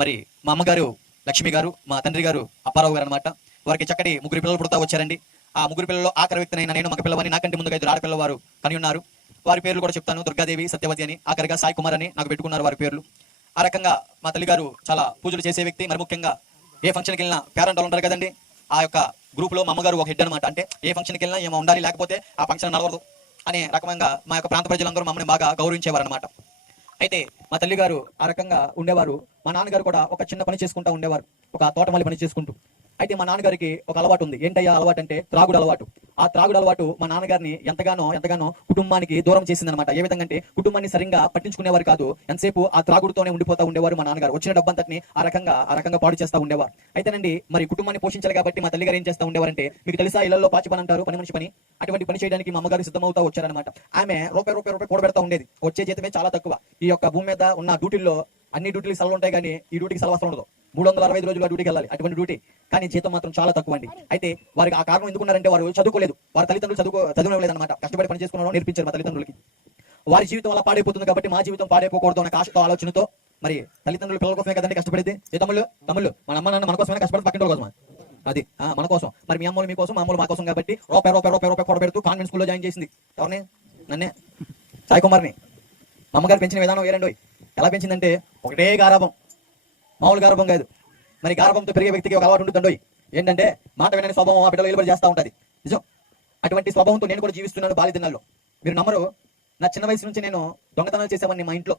మరి మా అమ్మగారు లక్ష్మి గారు, మా తండ్రి గారు అప్పారావు గారు అనమాట. వారికి చక్కటి ముగ్గురు పిల్లలు పుడతా వచ్చారండి. ఆ ముగ్గురు పిల్లల్లో ఆఖరి వ్యక్తినైనా నేను మగ పిల్లవారిని, నాకంటే ముందుగా 5 ఆడపిల్లవారు కని ఉన్నారు. వారి పేర్లు కూడా చెప్తాను. దుర్గాదేవి, సత్యవతి అని, ఆఖరిగా సాయి కుమార్ అని నాకు పెట్టుకున్నారు వారి పేర్లు. ఆ రకంగా మా తల్లిగారు చాలా పూజలు చేసే వ్యక్తి. మరి ముఖ్యంగా ఏ ఫంక్షన్కి వెళ్ళినా పేరెంట్ ఉంటారు కదండి, ఆ యొక్క గ్రూప్ లో మా అమ్మగారు ఒక హెడ్ అనమాట. అంటే ఏ ఫంక్షన్కి వెళ్ళినా ఏమో ఉండాలి, లేకపోతే ఆ ఫంక్షన్ నడవదు అనే రకంగా మా యొక్క ప్రాంత ప్రజలందరూ మమ్మల్ని బాగా గౌరవించేవారు అనమాట. అయితే మా తల్లిగారు ఆ రకంగా ఉండేవారు. మా నాన్నగారు కూడా ఒక చిన్న పని చేసుకుంటూ ఉండేవారు, ఒక తోటమాలి పని చేసుకుంటూ. అయితే మా నాన్నగారికి ఒక అలవాటు ఉంది. ఏంటయ్యా అలవాటు అంటే త్రాగుడు అలవాటు. ఆ త్రాగుడు అలవాటు మా నాన్నగారిని ఎంతగానో కుటుంబానికి దూరం చేసిందనమాట. ఏ విధంగా అంటే కుటుంబాన్ని సరిగ్గా పట్టించుకునేవారు కాదు. ఎంతసేపు ఆ త్రాగుడుతోనే ఉండిపోతా ఉండేవారు మా నాన్నగారు. వచ్చిన డబ్బంతటిని ఆ రకంగా పాడు చేస్తూ ఉండేవారు. అయితేనండి మరి కుటుంబాన్ని పోషించాలి కాబట్టి మా తల్లిగారు ఏం చేస్తూ ఉండేవారంటే, మీకు తెలుసా ఇళ్లలో పాచి పని అంటారు, పని మనిషి పని. అటువంటి పని చేయడానికి మా అమ్మగారు సిద్ధమవుతా వచ్చారనమాట. ఆమె రూపాయి కూడబెడతా ఉండేది. వచ్చే జీతమే చాలా తక్కువ. ఈ యొక్క భూమి మీద ఉన్న డ్యూటీల్లో అన్ని డ్యూటీలకు సెలవు ఉంటాయి, కానీ ఈ డ్యూటీకి సెలవు అవసరం ఉండదు. 365 రోజులు డ్యూటీకి వెళ్ళాలి, అటువంటి డ్యూటీ. కానీ జీతం మాత్రం చాలా తక్కువ అండి. అయితే వారికి ఆ కారణం ఎందుకున్నారంటే వారు చదువుకోలేదు. వారి తల్లిదండ్రులు చదువుకోలేదు అనమాట. కష్టపడి పని చేసుకున్న నేర్పించారు మా తల్లిదండ్రులకి. వారి జీవితం అలా పాడైపోతుంది కాబట్టి మా జీవితం పాడైపోకూడదు అనే ఆశతో, ఆలోచనతో మరి తల్లిదండ్రులు పిల్లల కోసమే కదండి కష్టపడితే. ఏ తమ్ముళ్ళు మన అమ్మ నాన్న మన కోసమే కష్టపడి పక్కన కోసమా అది మన కోసం. మరి మీ అమ్మలు మీకోసం, మా అమ్మలు మా కోసం కాబట్టి రూపాయి కూడబెడుతూ కాన్వెంట్ స్కూల్లో జాయిన్ చేసింది. ఎవరిని? నన్నే, సాయి కుమార్ని. మా అమ్మగారు పెంచిన విధానం వేరండి. ఎలా పెంచిందంటే ఒకటే గారాబం, మామూలు గారాబం కాదు. మరి గారాబంతో పెరిగే వ్యక్తికి ఒక అలవాటు ఉంటుందండి. ఏంటంటే మాట వినని స్వభావం ఆ బిడ్డలు వెలువడి చేస్తూ ఉంటుంది. నిజం. అటువంటి స్వభావంతో నేను కూడా జీవిస్తున్నాను బాల్య దినాల్లో. మీరు నమ్మరు, నా చిన్న వయసు నుంచి నేను దొంగతనాలు చేసేవాడిని మా ఇంట్లో.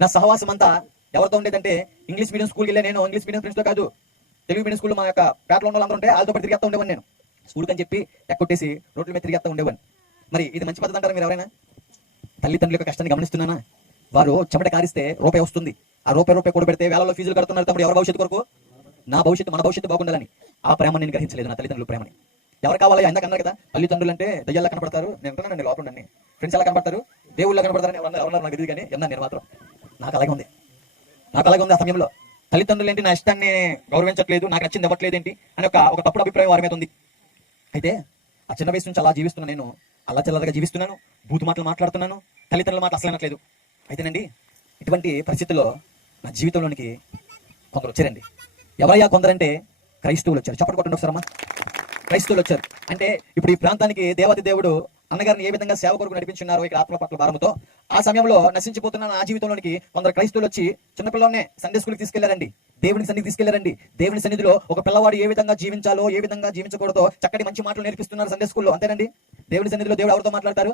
నా సహవాసం అంతా ఎవరితో ఉండేదంటే, ఇంగ్లీష్ మీడియం స్కూల్కి వెళ్ళే నేను ఇంగ్లీష్ మీడియం ఫ్రెండ్స్తో కాదు, తెలుగు మీడియం స్కూల్లో మా యొక్క పేటలో ఉన్న వాళ్ళందరూ ఉంటే వాళ్ళతో పాటు తిరిగేస్తూ ఉండేవాడిని. నేను స్కూల్కి అని చెప్పి ఎక్కొట్టేసి రోడ్ల మీద తిరిగేస్తూ ఉండేవాడిని. మరి ఇది మంచి పద్ధతి అంటారా మీరు ఎవరైనా? తల్లిదండ్రుల యొక్క కష్టాన్ని గమనిస్తున్నానా? వారు చెమట కారిస్తే రూపాయి వస్తుంది. ఆ రూపాయి కూడబెడితే వేలలో ఫీజులు కడుతున్నారు. తమ్ముడు ఎవరి భవిష్యత్తు కొరకు? నా భవిష్యత్తు, మన భవిష్యత్తు బాగుండాలని. ఆ ప్రేమ నేను గ్రహించలేదు, నా తల్లిదండ్రుల ప్రేమని. ఎవరు కావాలి? ఇందాక అన్నారు కదా, తల్లిదండ్రులు అంటే దయ్యాల్లో కనపడతారు. నేను అంటున్నాను లోపల ఫ్రెండ్స్ ఎలా కనపడతారు, దేవుళ్ళ కనపడతారని ఎవరన్నారు నాకు తెలియదు. కానీ నేను మాత్రం నాకు అలాగే ఉంది. ఆ సమయంలో తల్లిదండ్రులు ఏంటి నా ఇష్టాన్ని గౌరవించట్లేదు, నాకు నచ్చింది ఇవ్వట్లేదు ఏంటి అని ఒక తప్పుడు అభిప్రాయం వారి మీద ఉంది. అయితే ఆ చిన్న వయసు నుంచి అలా జీవిస్తున్నాను. నేను అలా చిల్లరగా జీవిస్తున్నాను, బూతు మాటలు మాట్లాడుతున్నాను, తల్లిదండ్రుల మాట అసలు అనట్లేదు. అయితేనండి ఇటువంటి పరిస్థితుల్లో నా జీవితంలోనికి కొందరు వచ్చారండి. ఎవరయ్యా కొందరంటే క్రైస్తవులు వచ్చారు. చప్పటి కొట్టండి ఒకసారమ్మా. క్రైస్తవులు వచ్చారు అంటే ఇప్పుడు ఈ ప్రాంతానికి దేవతి దేవుడు అన్నగారిని ఏ విధంగా సేవ కొరకు నడిపించున్నారో ఇక్కడ ఆత్మ పట్ల భారముతో, ఆ సమయంలో నశించిపోతున్న నా జీవితంలోనికి కొందరు క్రైస్తవులు వచ్చి చిన్నపిల్లల్నే సండే స్కూల్కి తీసుకెళ్లారండి, దేవుని సన్నిధికి తీసుకెళ్లారండి. దేవుని సన్నిధిలో ఒక పిల్లవాడు ఏ విధంగా జీవించాలో, ఏ విధంగా జీవించకూడదో చక్కటి మంచి మాటలు నేర్పిస్తున్నారు సండే స్కూల్లో. అంతేనండి. దేవుని సన్నిధిలో దేవుడు ఎవరితో మాట్లాడతారు?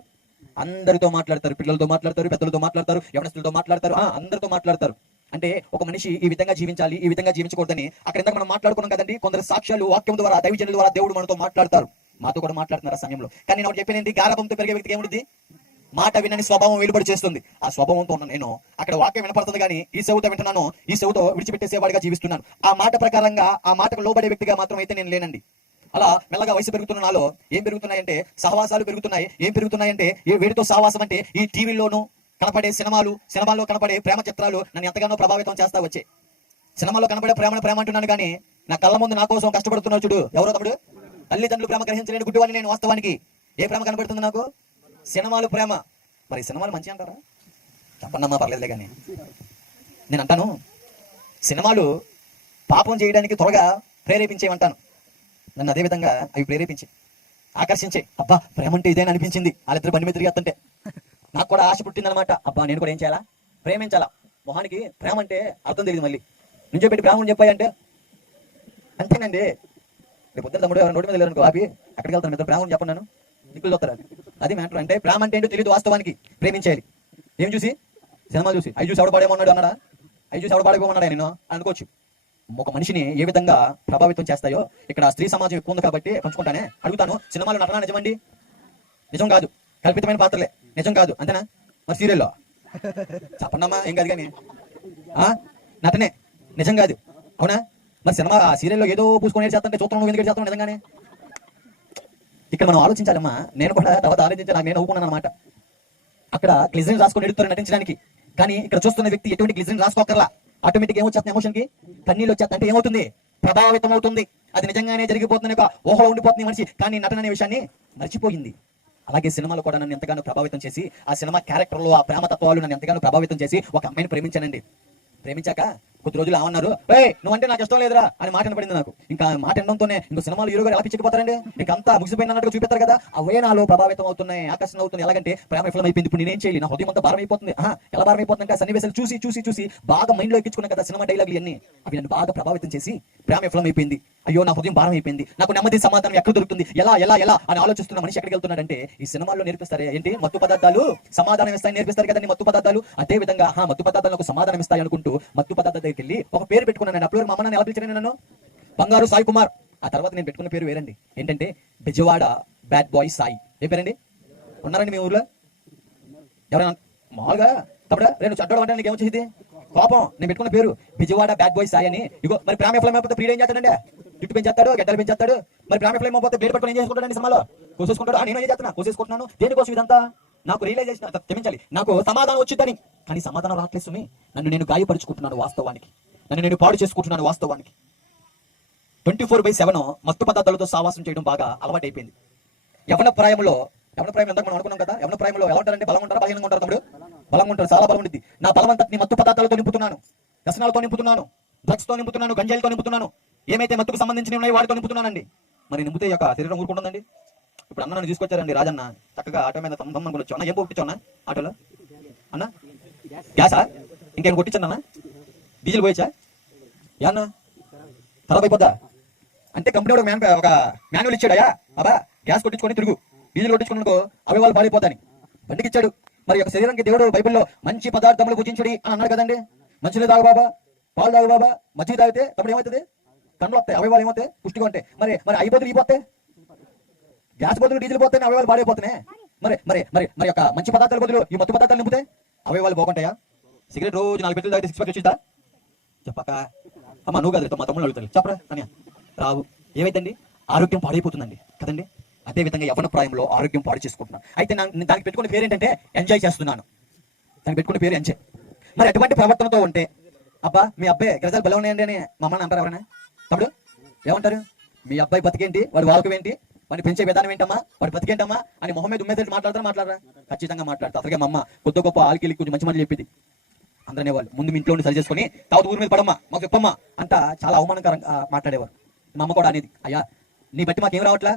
అందరితో మాట్లాడతారు. పిల్లలతో మాట్లాడతారు, పెద్దలతో మాట్లాడతారు, యవనస్తులతో మాట్లాడతారు, అందరితో మాట్లాడతారు. అంటే ఒక మనిషి ఈ విధంగా జీవించాలి, ఈ విధంగా జీవించకూడదని అక్కడ ఇందాక మనం మాట్లాడుకున్నాం కదండి. కొందరు సాక్ష్యాలు వాక్యం ద్వారా, దైవజనుల ద్వారా దేవుడు మనతో మాట్లాడతారు, మాతో కూడా మాట్లాడుతున్నారు ఆ సమయంలో. కానీ నేను చెప్పేది గారాబంతో పెరిగే వ్యక్తికి ఏముంది? మాట వినని స్వభావం వెలుబడి చేస్తుంది. ఆ స్వభావంతో ఉన్న నేను అక్కడ వాక్యం వినపడుతుంది, కానీ ఈ చెవుతో వింటున్నాను, ఈ చెవుతో విడిచిపెట్టేసేవాడిగా జీవిస్తున్నాను. ఆ మాట ప్రకారంగా ఆ మాటకు లోబడే వ్యక్తిగా మాత్రం అయితే నేను లేనండి. అలా మెల్లగా వయసు పెరుగుతున్న నాలో ఏం పెరుగుతున్నాయంటే సహవాసాలు పెరుగుతున్నాయి. ఏం పెరుగుతున్నాయంటే ఈ వేడితో సహవాసం అంటే ఈ టీవీలోనూ కనపడే సినిమాల్లో కనపడే ప్రేమ చిత్రాలు నన్ను ఎంతగానో ప్రభావితం చేస్తా వచ్చే. సినిమాలో కనపడే ప్రేమ అంటున్నాను, కానీ నా కళ్ళ ముందు నా కోసం కష్టపడుతున్నాడు చూడు, ఎవరో తమ్ముడు. తల్లిదండ్రులు ప్రేమ గ్రహించలేని గుడ్డివాడిని నేను. వాస్తవానికి ఏ ప్రేమ కనపడుతుంది నాకు? సినిమాలు ప్రేమ. మరి సినిమాలు మంచి అంటారా? చెప్పన్నమ్మా, పర్లేదులే. కానీ నేను అంటాను, సినిమాలు పాపం చేయడానికి త్వరగా ప్రేరేపించేవంటాను. నన్ను అదే విధంగా అవి ప్రేరేపించి ఆకర్షించే. అబ్బా ప్రేమ అంటే ఇదేనా అనిపించింది వాళ్ళిద్దరు బండి మీద తిరిగేస్తుంటే. నాకు కూడా ఆశ పుట్టిందనమాట. అబ్బా నేను కూడా ఏం చేయాలా? ప్రేమించాలా. మొహానికి ప్రేమ అంటే అర్థం తెలియదు. మళ్ళీ నుంచో పెట్టి ప్రేమ చెప్పాయి అంటే అంతేనండి. రేపు పొద్దున తమ్ముడు ఎవరైనా రోడ్డు మీద వెళ్ళారు ఆపి అక్కడికి వెళ్తాను, ఇద్దరు ప్రేమ చెప్పన్నాను, దిక్కులు వస్తారు. అది మ్యాటర్. అంటే ప్రేమ అంటే ఏంటో తెలియదు. వాస్తవానికి ప్రేమించేయాలి. ఏం చూసి? సినిమాలు చూసి. అవి చూసి ఎవడు పాడేమన్నాడు అన్నాడా? అవి చూసి ఎవడు పాడేమన్నాడా నేను అనుకోవచ్చు. ఒక మనిషిని ఏ విధంగా ప్రభావితం చేస్తాయో ఇక్కడ స్త్రీ సమాజం ఎక్కువ ఉంది కాబట్టి పంచుకుంటానే అడుగుతాను. సినిమాలో నటన నిజమండి? నిజం కాదు. కల్పితమైన పాత్రలే, నిజం కాదు. అంతేనా? మరి సీరియల్లో చెప్పండమ్మా, ఏం కాదు. కానీ నటనే, నిజం కాదు. అవునా? మరి సినిమా ఆ సీరియల్లో ఏదో పూసుకొని చేస్తుంటే చూస్తున్నావు, నువ్వు ఎందుకు చేస్తావు? నిజంగానే ఇక్కడ మనం ఆలోచించాలమ్మా. నేను కూడా తర్వాత ఆలోచించాలి. నాకు నేను నవ్వుకున్నాను అనమాట. అక్కడ గ్లిజరిన్ రాసుకొని ఎడుతారు నటించడానికి, కానీ ఇక్కడ చూస్తున్న వ్యక్తి ఎటువంటి గ్లిజరిన్ రాసుకోకర్లా. ఆటోమేటిక్ ఏమొచ్చేస్తుంది? ఎమోషన్ కి కన్నీళ్ళు వచ్చేస్తా. అంటే ఏమవుతుంది? ప్రభావితం అవుతుంది. అది నిజంగానే జరిగిపోతుంది, ఊహలో ఉండిపోతుంది మనిషి. కానీ నటన అనే విషయాన్ని మర్చిపోయింది. అలాగే సినిమాలు కూడా నన్ను ఎంతగానో ప్రభావితం చేసి, ఆ సినిమా క్యారెక్టర్లో ఆ ప్రేమతత్వాలు నన్ను ఎంతగానో ప్రభావితం చేసి ఒక అమ్మాయిని ప్రేమించానండి. ప్రేమించాక కొద్ది రోజులు ఏమన్నారు, ఏయ్ నువ్వంటే నాకు ఇష్టం లేదురా అని మాట వినపడింది నాకు. ఇంకా మాట వినడంతోనే ఇంకో సినిమాలు హీరో గారు ఎలా పిచ్చిపోతారండి, ఇంకంతా ముగిసిపోయిన అన్నట్టుగా చూపిస్తారు కదా. అవే నాలో ప్రభావితం అవుతున్నాయి, ఆకర్షణ అవుతుంది. ఎలాగంటే ప్రేమ విఫలం అయిపోయింది, ఇప్పుడు నేనేం చేయాలి, నా హృదయం అంతా భారం అయిపోతుంది. ఎలా భారం అయిపోతుంది అంటే సన్నివేశాలు చూసి చూసి చూసి బాగా మైండ్ లో ఎక్కించుకున్నాను కదా సినిమా డైలాగులు అన్ని, అవి నన్ను బాగా ప్రభావితం చేసి ప్రేమ విఫలం అయిపోయింది, అయ్యో నా హృదయం భారం అయిపోయింది, నాకు నెమ్మది సమాధానం ఎక్కడ దొరుకుతుంది, ఎలా ఎలా ఎలా అని ఆలోచిస్తున్న మనిషి ఎక్కడికి వెళ్తున్నాడంటే ఈ సినిమాల్లో నేర్పిస్తారు ఏంటి, మత్తు పదార్థాలు సమాధానం ఇస్తాయని నేర్పిస్తారు కదండి. మత్తు పదార్థాలు అదే విధంగా మత్తు పదార్థాలకు సమాధానం ఇస్తాయి అనుకుంటూ మత్తు పదార్థాల దగ్గరికి వెళ్ళి ఒక పేరు పెట్టుకున్నాను. అప్పుడు మా అమ్మ నన్ను ఎలా పిలిచాను, నన్ను బంగారు సాయి కుమార్. ఆ తర్వాత నేను పెట్టుకున్న పేరు వేరండి, ఏంటంటే బెజవాడ బ్యాడ్ బాయ్ సాయి. ఏ పేరండి, ఉన్నారండి మీ ఊర్లో ఎవరైనా మామూలుగా తప్పుడు నేను చెడ్డోడు అంటే నీకు ఏమొచ్చింది కోపం. నేను పెట్టుకున్న పేరు బెజవాడ బ్యాడ్ బాయ్ సాయి అని. ఇగో మరి ప్రేమ విఫలం అయిపోతే ప్రియుడు ఏం చేస్తాడండి, జుట్టు పెంచేస్తాడు, గడ్డలు పెంచేస్తాడు. మరి ప్రేమ విఫలం అయిపోతే బ్లేడ్ పట్టుకొని ఏం చేసుకుంటాడండి, సినిమాలో కోసేసుకుంటాడు. నేను ఏం చేస్తున్నా, కోసేసుకుంటున్నాను. దేనికోసం ఇదంతా, నాకు రియలైజేషన్ క్షమించాలి, నాకు సమాధానం వచ్చిందని. కానీ సమాధానం రావట్లేదు సుమి, నన్ను నేను గాయపరుచుకుంటున్నాను వాస్తవానికి, నన్ను నేను పాడు చేసుకుంటున్నాను వాస్తవానికి. 24/7 మత్తు పదార్థాలతో సావాసం చేయడం బాగా అలవాటు అయిపోయింది. యవన ప్రాయంలో ఎంతకు మనం అనుకున్నాం కదా, యవన ప్రాయంలో ఎలా ఉంటారంటే బలంగా ఉంటారా బలహీనంగా ఉంటారు తమ్ముడు, బలంగా ఉంటారు, చాలా బలం ఉంటుంది. నా బలమంతటిని మత్తు పదార్థాలతో నింపుతున్నాను, వ్యసనాలతో నింపుతున్నాను, డ్రగ్స్ తో నింపుతున్నాను, గంజాయిలతో నింపుతున్నాను, ఏమైతే మత్తుకు సంబంధించినవి ఉన్నాయో వాటితో నింపుతున్నానండి. మరి నింపితే యొక్క శరీరం ఊరుకుంటుందండి. ఇప్పుడు అన్న నన్ను తీసుకొచ్చారండి, రాజన్న చక్కగా ఆటో మీద తమ్ముడు కొనొచ్చు. అన్న ఏం కొట్టించు అన్న ఆటోలో, అన్న గ్యాసా ఇంకేం కొట్టించండి అన్న, డీజిల్ పోయచ్చా ఏ అన్న ఖరాబ్ అయిపోద్దా అంటే కంపెనీ ఒక మాన్యువల్ ఇచ్చాడయా, అబ్బా గ్యాస్ కొట్టించుకొని తిరుగు, డీజిల్ కొట్టించుకున్నాకో అవి వాళ్ళు పాడైపోతాని బండికి ఇచ్చాడు. మరి యొక్క శరీరానికి దేవుడు బైబిల్లో మంచి పదార్థములు భుజించుడి అని అన్నాడు కదండి. మంచిని తాగు బాబా, పాలు తాగు బాబా, మజ్జిగ తాగితే తప్పుడు ఏమవుతుంది, కళ్ళు వస్తాయి, అవయవాలు ఏమవుతాయి పుష్టిగా ఉంటాయి. మరి మరి అయిపోతుంది ఈ పోతే గ్యాస్ బదులు డీజిల్ పోతే అవయవాలు పాడైపోతున్నాయి. మరి మరి మరి మరి యొక్క మంచి పదార్థాల బదులు ఈ మత్తు పదార్థాలు నింపితే అవయవాలు బాగుంటాయా? సిగరెట్ రోజు 4 పెట్టులు తాగితే 6 ప్యాక్ వచ్చిందా చెప్పక అమ్మ, నువ్వు కాదు మా తమ్ముళ్ళు అడుగుతారు చెప్పరా అని రావు. ఏమైందండి, ఆరోగ్యం పాడైపోతుందండి కదండి. అదే విధంగా యవ్వన ప్రాయంలో ఆరోగ్యం పాడు చేసుకుంటున్నాను. అయితే దానికి పెట్టుకున్న పేరు ఏంటంటే ఎంజాయ్ చేస్తున్నాను, దానికి పెట్టుకున్న పేరు ఎంజాయ్. మరి అటువంటి ప్రవర్తనతో ఉంటే అబ్బా మీ అబ్బాయి గజాలు బలం ఉన్నాయండి అని మమ్మల్ని అంటారు ఎవరైనా, తప్పుడు ఏమంటారు, మీ అబ్బాయి బతికేంటి, వాడి వాడకం ఏంటి, వాడిని పెంచే విధానం ఏంటమ్మా, వాడు బతికేంటమ్మా అని మొహం మీద ఉమ్మేది మాట్లాడరా ఖచ్చితంగా మాట్లాడతా. అసలుగా మా అమ్మ కొద్ది గొప్ప ఆల్కి కొంచెం మంచి మంది చెప్పింది. అందరనే వాళ్ళు ముందు మీ ఇంట్లో ఉండి సరి చేసుకుని తాత ఊరి మీద పడమ్మా మాకు చెప్పమ్మా అంతా చాలా అవమానకరంగా మాట్లాడేవారు. మా అమ్మ కూడా అనేది, అయ్యా నీ బట్టి మాకేం రావట్లా,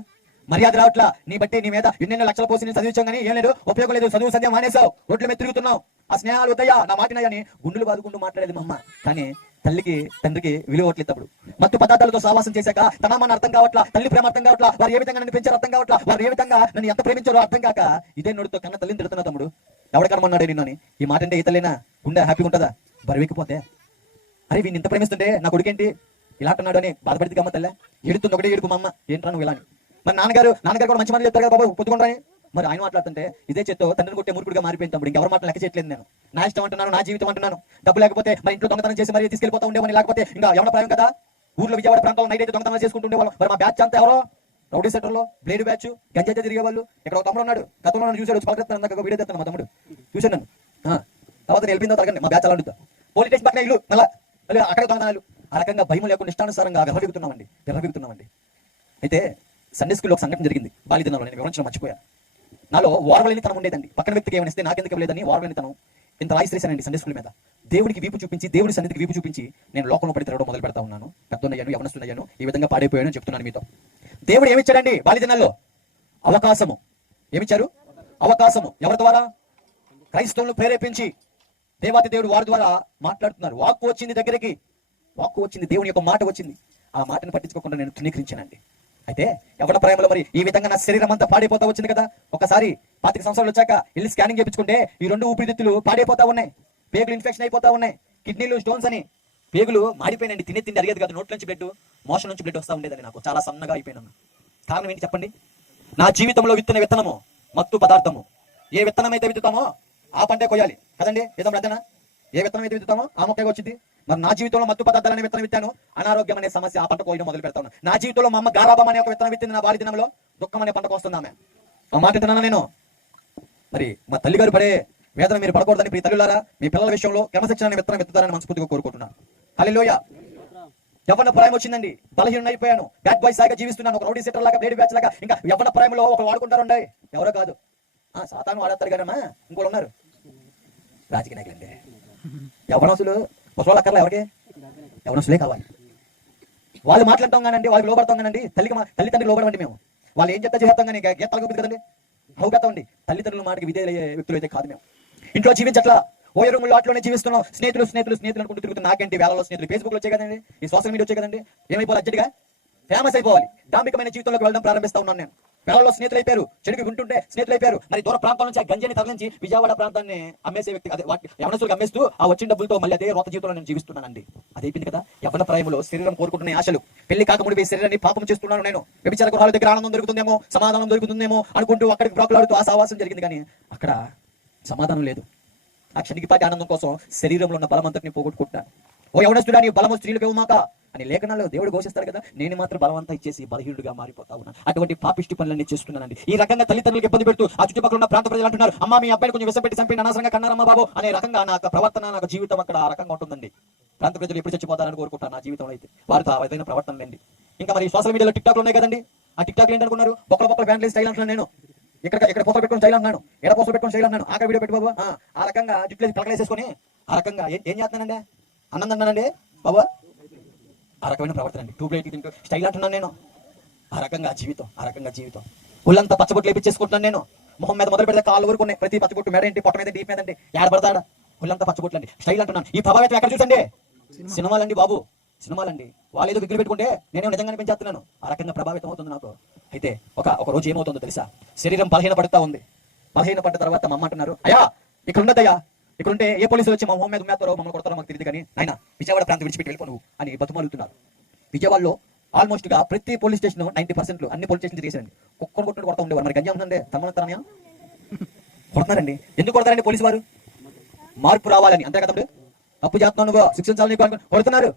మర్యాద రావట్లా, నీ బట్టి నీ మీద ఎన్నెన్నో లక్షల పోసి నేను చదివించాం కానీ ఏం లేదు, ఉపయోగం లేదు, చదువు సంధ్య మానేసావు, రోడ్ల మీద తిరుగుతున్నావు, ఆ స్నేహాలు వద్దయ్యా, నా మాటినయ్యని గుండెలు బాదుకుంటూ మాట్లాడేది మా అమ్మ. కానీ తల్లికి తండ్రికి విలువట్లేదు. అప్పుడు మత్తు పదార్థాలతో సావాసం చేశాక తన మన అర్థం కావట్లా, తల్లి ప్రేమ అర్థం కావట్లా, వారు ఏ విధంగా నన్ను పెంచారు అర్థం కావట్లా, వారు ఏ విధంగా నన్ను ఎంత ప్రేమించారో అర్థం కాక ఇదే నోటితో కన్న తల్లిని తిడుతున్నా. తమ్ముడు ఎవడ కర్మన్నాడే నిన్ను అని ఈ మాట అంటే ఈ తల్లినా గుండె హ్యాపీగా ఉంటుందా, బరువెక్కిపోతే అరే వీడిని ఇంత ప్రేమిస్తుంటే నా కొడుకేంటి ఇలా అంటున్నాడు అని బాధపడితే గమ్మ తల్లే ఏడుతుంది, ఒకటే ఏడుపు మా అమ్మ ఏంట్రా నువ్వు ఇలా అని. మరి నాన్నగారు కూడా మంచి మంది చెప్తారు కదా బాబు పొద్దుకుంటారని, మరి ఆయన మాట్లాడుతుంటే ఇదే చేత్తో తండ్రిని కొట్టే మూర్ఖుడిగా మారిపోయింది. తమ్ముడు ఇంకెవరు మాటలు లెక్క చేయట్లేదు, నేను నా ఇష్టం అంటున్నాను, నా జీవితం అంటున్నాను. డబ్బు లేకపోతే మరి ఇంట్లో దొంగతనం చేసి మరి తీసుకెళ్ళిపోతా ఉండేవాడిని, లేకపోతే ఇంకా ఎవరి ప్రాయం కదా ఊర్లో విజయవాడ ప్రాంతంలో నైట్ అయితే దొంగతనం చేసుకుంటుండేవాళ్ళు. మరి మా బ్యాచ్ అంతా ఎవరో రౌడీ సెంటర్ లో బ్లేడ్ బ్యాచ్ గంజా తిరిగే వాళ్ళు. ఇక్కడ ఒక తమ్ముడు ఉన్నాడు, గతంలో చూసాడు, పలకెత్తాను వీడియో తెస్తాను, మా తమ్ముడు చూసాను నన్ను. తర్వాత నేను వెళ్ళిన తరగండి మా బ్యాచ్ అలా అడుగుతా, పోలీస్ స్టేషన్ పక్కన ఇల్లు మళ్ళీ మళ్ళీ అక్కడ దొంగతనాలు. ఆ రకంగా భయం లేకుండా ఇష్టానుసారంగా గర్వబెగుతున్నామండి. అయితే సండే స్కూల్లో ఒక సంఘటన జరిగింది, బాలిదినంలో నేను వివరించడం మర్చిపోయాను. నాలో ఓర్వలేనితనం ఉండేదండి, పక్కన వ్యక్తికి ఏమనిస్తే నాకెందుకు ఇవ్వలేదని ఓర్వలేనితనం ఇంత రాయిశ్రేసానండి సండే స్కూల్ మీద. దేవుడికి వీపు చూపించి, దేవుడి సన్నిధికి వీపు చూపించి నేను లోకంలో పడి తిరగడం మొదలు పెడతా ఉన్నాను. పెద్దయ్యాను, యవనస్తున్నయ్యాను, ఈ విధంగా పాడైపోయాను చెప్తున్నాను మీతో. దేవుడు ఏమిచ్చాడండి బాలిదినాల్లో? అవకాశము. ఏమిచ్చారు? అవకాశము. ఎవరి ద్వారా? క్రైస్తవులను ప్రేరేపించి దేవాతి దేవుడు వారి ద్వారా మాట్లాడుతున్నారు. వాక్కు వచ్చింది దగ్గరికి, వాక్కు వచ్చింది, దేవుని యొక్క మాట వచ్చింది. ఆ మాటను పట్టించుకోకుండా నేను తృణీకరించానండి. అయితే ఎవరి ప్రేమలో మరి ఈ విధంగా నా శరీరం అంతా పాడైపోతా వచ్చింది కదా. ఒకసారి 25 సంవత్సరాలు వచ్చాక వెళ్ళి స్కానింగ్ చేయించుకుంటే ఈ 2 ఊపిరితిత్తులు పాడైపోతా ఉన్నాయి, పేగులు ఇన్ఫెక్షన్ అయిపోతా ఉన్నాయి, కిడ్నీలు స్టోన్స్ అని పేగులు మాడిపోయినండి. తిండి అడిగేది కాదు, నోట్ల నుంచి బ్లడ్, మోషన్ నుంచి బ్లడ్ వస్తూ ఉండేదండి. నాకు చాలా సన్నగా అయిపోయినాను. కారణం ఏంటి చెప్పండి? నా జీవితంలో విత్తన విత్తనము మత్తు పదార్థము. ఏ విత్తనం అయితే విత్తుతామో ఆ పంటే కొయ్యాలి కదండి. ఏదో రచన ఏ విత్తనం అయితే విత్తుతామో ఆ మొక్కగా వచ్చింది. మరి నా జీవితంలో మత్తు పదార్థాలనే విత్తనం విత్తాను, అనారోగ్యం అనే సమస్య ఆ పంట కోయడం మొదలు పెడతాను. నా జీవితంలో మా అమ్మ గారాబం అనే ఒక విత్తనం విత్తింది, నా బాలి దినంలో దుఃఖం అనే పంటకు వస్తుంది ఆమె. ఆ మాట వింటున్నాను నేను. మరి మా తల్లిగారు పడే వేదన మీరు పడకూడదని ప్రియ తల్లులారా, మీ పిల్లల విషయంలో క్రమశిక్షణ అనే విత్తనం విత్తుతారని మనస్ఫూర్తిగా కోరుకుంటున్నాను. హల్లెలూయా. యవ్వన ప్రాయం వచ్చిందండి, బలహీన అయిపోయాను, బ్యాడ్ బాయ్ సాగా జీవిస్తున్నాను, ఒక రౌడీ సెటర్ లాగా, బ్లేడ్ బ్యాచ్ లాగా. ఇంకా యవ్వన ప్రాయంలో ఒక వాడుకుంటారు, ఎవరో కాదు సాతాను వాడతారు కదమ్మా, ఇంకోళ్ళు ఉన్నారు రాజకీయ నాయకులండి. యవ్వనసులు ముసలోళ్ళు అక్కర్లా, ఎవరికి యవనస్తులే కావాలి. వాళ్ళు మాట్లాడతాం కానండి, వాళ్ళకి లోపడతాం కానండి, తల్లిదండ్రులు లోపడమండి మేము. వాళ్ళు ఏం చెప్తా చేస్తాం కానీ గీతాలు కదండి, అవగతం అండి. తల్లిదండ్రుల మాటకి విధేయులయ్యే వ్యక్తులు అయితే కాదు మేము. ఇంట్లో జీవించట్లా, ఓయో రూముల్లో అట్లోనే జీవిస్తున్నాం. స్నేహితులు అనుకుంటూ తిరుగుతున్నా. నాకేంటి వేలలో స్నేహితులు, ఫేస్బుక్ లో వచ్చాయి కదండి, ఈ సోషల్ మీడియా వచ్చాయి కదండి. ఏమైపోవాలి, అర్జెంట్గా ఫేమస్ అయిపోవాలి, డాంబికమైన జీవితంలోకి వెళ్ళడం ప్రారంభిస్తా ఉన్నాను నేను. వేలలో స్నేహితులు అయిపోయారు, చెడుకు వింటుంటే స్నేహితులు అయిపోయారు. మరి దూర ప్రాంతాల నుంచి ఆ గంజని తరలించి విజయవాడ ప్రాంతాన్ని అమ్మేసే వ్యక్తి, అదే యవనస్తులకు అమ్మేస్తూ ఆ వచ్చిన డబ్బులతో మళ్ళీ అదే రోత జీవితంలో నేను జీవిస్తున్నానండి. అదైపోయింది కదా. యవ్వన ప్రాయంలో శరీరం కోరుకుంటున్న ఆశలు, పెళ్లి కాకముడిపై శరీరాన్ని పాపం చేస్తున్నాను నేను. వ్యభిచార గృహాల దగ్గర ఆనందం దొరుకుతుందేమో, సమాధానం దొరుకుతుందేమో అనుకుంటూ అక్కడికి ప్రాకులాడుతూ ఆ సావాసం జరిగింది. కానీ అక్కడ సమాధానం లేదు. ఆ క్షణికపాటి ఆనందం కోసం శరీరంలో ఉన్న బలమంతటిని పోగొట్టుకుంటున్నాను. ఓ యవనస్తుడా, నీ బలము స్త్రీలకు ఇవ్వమాక అని లేఖనాల్లో దేవుడు ఘోషిస్తాడు కదా. నేను మాత్రం బలవంతా ఇచ్చేసి బలహీనుడుగా మారిపోతా ఉన్నాను. అటువంటి పాపిష్టి పనులన్నీ చేస్తున్నానండి. ఈ రకంగా తల్లిదండ్రులకు ఇబ్బంది పెడుతూ ఆ చుట్టుపక్కల ఉన్న ప్రాంత ప్రజలు అంటున్నారు, అమ్మ మీ అబ్బాయిని కొంచెం విషపెట్టి చంపి అనవసరంగా కన్నారమ్మ బాబు అనే రకంగా నాకు ప్రవర్తన, నాకు జీవితం అక్కడ ఆ రకంగా ఉంటుందండి. ప్రాంత ప్రజలు ఎప్పుడు చచ్చిపోతారని కోరుకుంటాను నా జీవితంలో అయితే. వారితో ఆ విధమైన ప్రవర్తన లేండి. ఇంకా మరి సోషల్ మీడియాలో టిక్టాక్లు ఉన్నాయి కదండి. ఆ టిక్టాక్లు ఏంటనుకున్నారు, బొక్కల బ్యాండ్ స్టైల్ అంటున్నాను నేను. ఇక్కడ పోస్టర్ పెట్టుకుని స్టైల్ అన్నాను, ఎడ పోస్టర్ పెట్టుకుని స్టైల్ అన్నాను, ఆక వీడియో పెట్టి బాబు ఆ రకంగా జుట్లేసి పలకలేసేసుకొని ఆ రకంగా ఏం చేస్తున్నానండి, అన్నం అన్నానండి బాబు. ఆ రకమైన ప్రవర్తన అండి. ట్యూబ్ లైట్ తింటూ స్టైల్ అంటున్నాను నేను. ఆ రకంగా జీవితం ఒళ్ళంతా పచ్చబొట్లు వేపించేసుకుంటున్నాను నేను. మొహం మీద మొదలు పెడితే కాళ్ళు వరకు ఉన్నాయి. ప్రతి పచ్చబొట్టు మేడ ఏంటి, పొట్ట మీద డీప్ మీద అండి, ఏడ పడతాడా, ఒళ్ళంతా పచ్చబొట్లు అండి, స్టైల్ అంటున్నాను. ఈ ప్రభావితం ఎక్కడ చూసండి, సినిమాలండి బాబు, సినిమాలండి. వాళ్ళు ఏదో విగ్గులు పెట్టుకుంటే నేనేమో నిజంగానే పెంచేస్తున్నాను. ఆ రకంగా ప్రభావితం అవుతుంది నాకు. అయితే ఒక రోజు ఏమవుతుందో తెలుసా, శరీరం బలహీనపడుతూ ఉంది. బలహీనపడ్డ తర్వాత మా అమ్మ అంటున్నారు, అయ్యా ఇక్కడ ఉండదయ్యా, ఇక్కడ ఉంటే ఏ పోలీసులు వచ్చి మా మొహం మీద ఉమ్మేస్తారో, మమ్మల్ని కొడతారో మాకు తెలియదు, కానీ ఆయన విజయవాడ ప్రాంతం విడిచిపెట్టి వెళ్ళిపోను అని బతుమాలుతున్నారు. విజయవాడలో ఆల్మోస్ట్ గా ప్రతి పోలీస్ స్టేషన్ 90% అన్ని పోలీస్ స్టేషన్ చేశారండి. కుక్కను కొట్టినట్టు కొడతా ఉండేవారు. మరి గంజా ఉందండి, తమ్మతరమా కొడతారండి. ఎందుకు కొడతారండి పోలీసు వారు? మార్పు రావాలని, అంతే కదండి. తప్పు చేస్తున్నాను శిక్షించాలని కొడుతున్నారు,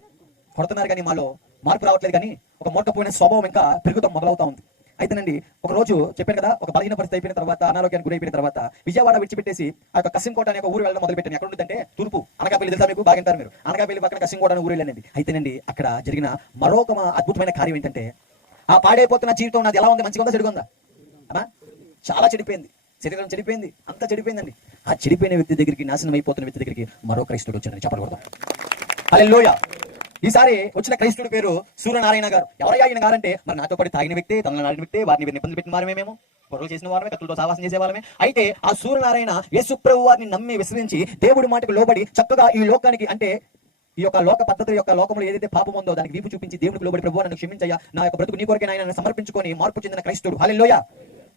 కానీ మాలో మార్పు రావట్లేదు. కానీ ఒక మోటకపోయిన స్వభావం ఇంకా పెరుగుతాం మొదలవుతా ఉంది. అయితేనండి ఒక రోజు చెప్పాను కదా, ఒక బలహీన పరిస్థితి అయిపోయిన తర్వాత, అనారోగ్యానికి గురైపోయిన తర్వాత విజయవాడ విడిచిపెట్టేసి ఆ యొక్క కసింకోట అనే ఒక ఊరు వెళ్ళడం మొదలుపెట్టాను. ఎక్కడ ఉంటుందంటే తూర్పు అనకాపల్లి, తెలుసా మీకు, బాగుంటారు మీరు. అనకాపల్లి పక్కన కసింకోట అనే ఊరు వెళ్ళండి. అయితేనండి అక్కడ జరిగిన మరొక అద్భుతమైన కార్యం ఏంటంటే, ఆ పాడైపోతున్న జీవితం నాది ఎలా ఉంది, మంచిగా ఉందా, చెడుగా ఉందా? అమ్మా చాలా చెడిపోయింది, శరీరం చెడిపోయింది, అంతా చెడిపోయిందండి. ఆ చెడిపోయిన వ్యక్తి దగ్గరికి, నాశనం అయిపోతున్న వ్యక్తి దగ్గరికి మరో క్రైస్తవుడు వచ్చాడని చెప్పకూడదు. హల్లెలూయా. ఈసారి వచ్చిన క్రైస్తుడి పేరు సూర్యనారాయణ గారు. ఎవరయ్యా ఈయన గారంటే, మరి నాతో పాటు తాగిన వ్యక్తి, తమిళనాడిన వ్యక్తి, వారిని ఇబ్బంది పెట్టిన వారమే, మేము పొరలు చేసిన వారమే, కత్తులతో సావాసం చేసే వాళ్ళమే. అయితే ఆ సూర్యనారాయణ యేసుప్రభు వారిని నమ్మి విశ్వసించి దేవుడి మాటకు లోబడి చక్కగా ఈ లోకానికి, అంటే ఈ యొక్క లోక పద్ధతి యొక్క లోకంలో ఏదైతే పాపం ఉందో దానికి వీపు చూపించి దేవుడికి లోబడి, ప్రభువా నన్ను క్షమించయ్యా, నా యొక్క బ్రతుకు నీ కొరకే ఆయన సమర్పించుకొని మార్పు చెందిన క్రైస్తుడు. హల్లెలూయా.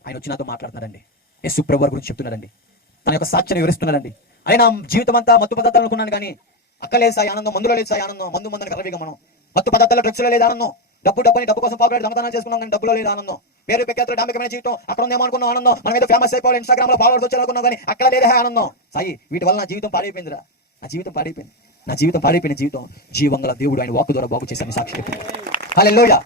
ఆయన వచ్చి నాతో మాట్లాడుతున్నారండి, యేసుప్రభు వారి గురించి చెప్తున్నారండి, తన యొక్క సాక్ష్యాన్ని వివరిస్తున్నారండి. ఆయన జీవితం అంతా మత్తు పదార్థాలు అనుకున్నాను, కానీ అక్కలేదు సాయి ఆనందం, మందులో లేదు సాయి ఆనందం. మందుని కలవిగా మనం మత్తు పదార్థాల డ్రగ్స్ లో లేదు ఆనందం, డబ్బు కోసం పాకులాడి దొంగతనం చేసుకున్నాం, కానీ డబ్బులో లేదు ఆనందం. పేరు పెక్కేతలు డాంబికమైన జీవితం అక్కడ ఉందేమో అనుకున్నాం ఆనందం. మనం ఏదో ఫేమస్ అయిపోవాలి, ఇన్స్టాగ్రామ్ లో ఫాలోవర్స్ వచ్చారనుకున్నాం, కానీ అక్కడ లేదే ఆనందం. సాయి వీటి వల్ల నా జీవితం పాడైపోయిందిరా, నా జీవితం పాడైపోయిన జీవితం జీవంగల దేవుడు ఆయన వాక్కు ద్వారా బాగు చేశాను సాక్షి చెప్పింది. హల్లెలూయా.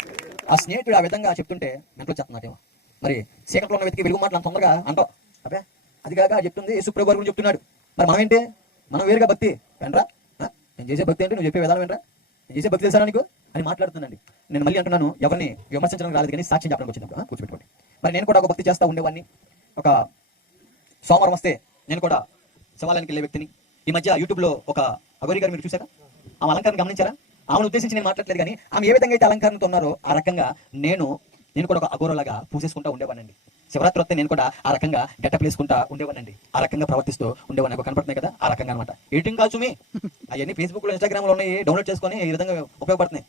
ఆ స్నేహితుడు ఆ విధంగా చెప్తుంటే మెంట్లో చెప్తున్నాడేమో. మరి చీకట్లో ఉన్న వ్యక్తికి వెలుగు మాటలు తొందరగా అంటావు, అబ్బే అది కాక చెప్తుంది యేసుప్రభు గురించి చెప్తున్నాడు. మరి మనం ఏంటి, మనం వేరుగా భక్తి వెనరా, నేను చేసే భక్తి అంటే నువ్వు చెప్పే విధానం ఏంట్రా, నేను చేసే భక్తి తెలుసా నీకు అని మాట్లాడుతుందండి. నేను మళ్ళీ అంటున్నాను, ఎవరిని విమర్శించడం రాలేదు, కానీ సాక్ష్యం చెప్పడానికి వచ్చినప్పుడు కూర్చోపెట్టుకోండి. మరి నేను కూడా ఒక భక్తి చేస్తూ ఉండేవాడిని. ఒక సోమవారం వస్తే నేను కూడా శివాలయానికి వెళ్ళే వ్యక్తిని. ఈ మధ్య యూట్యూబ్లో ఒక అగోరి గారు మీరు చూసారా, ఆమె అలంకారం గమనించారా? ఆమెను ఉద్దేశించి నేను మాట్లాడలేదు, కానీ ఆమె ఏ విధంగా అయితే అలంకారంతో ఉన్నారో ఆ రకంగా నేను కూడా ఒక అగోరలాగా పూసేసుకుంటూ ఉండేవాడినండి. శివరాత్రి వస్తే నేను కూడా ఆ రకంగా గెటప్ వేసుకుంటా ఉండేవానండి, ఆ రకంగా ప్రవర్తిస్తూ ఉండేవాడిని. నాకు కనపడుతున్నాయి కదా ఆ రకంగా అనమాట. ఎడిటింగ్ కాల్స్ మీ అవన్నీ ఫేస్బుక్ లో, ఇన్స్టాగ్రామ్ లో ఉన్నాయి, డౌన్లోడ్ చేసుకొని ఈ విధంగా ఉపయోగపడుతున్నాయి.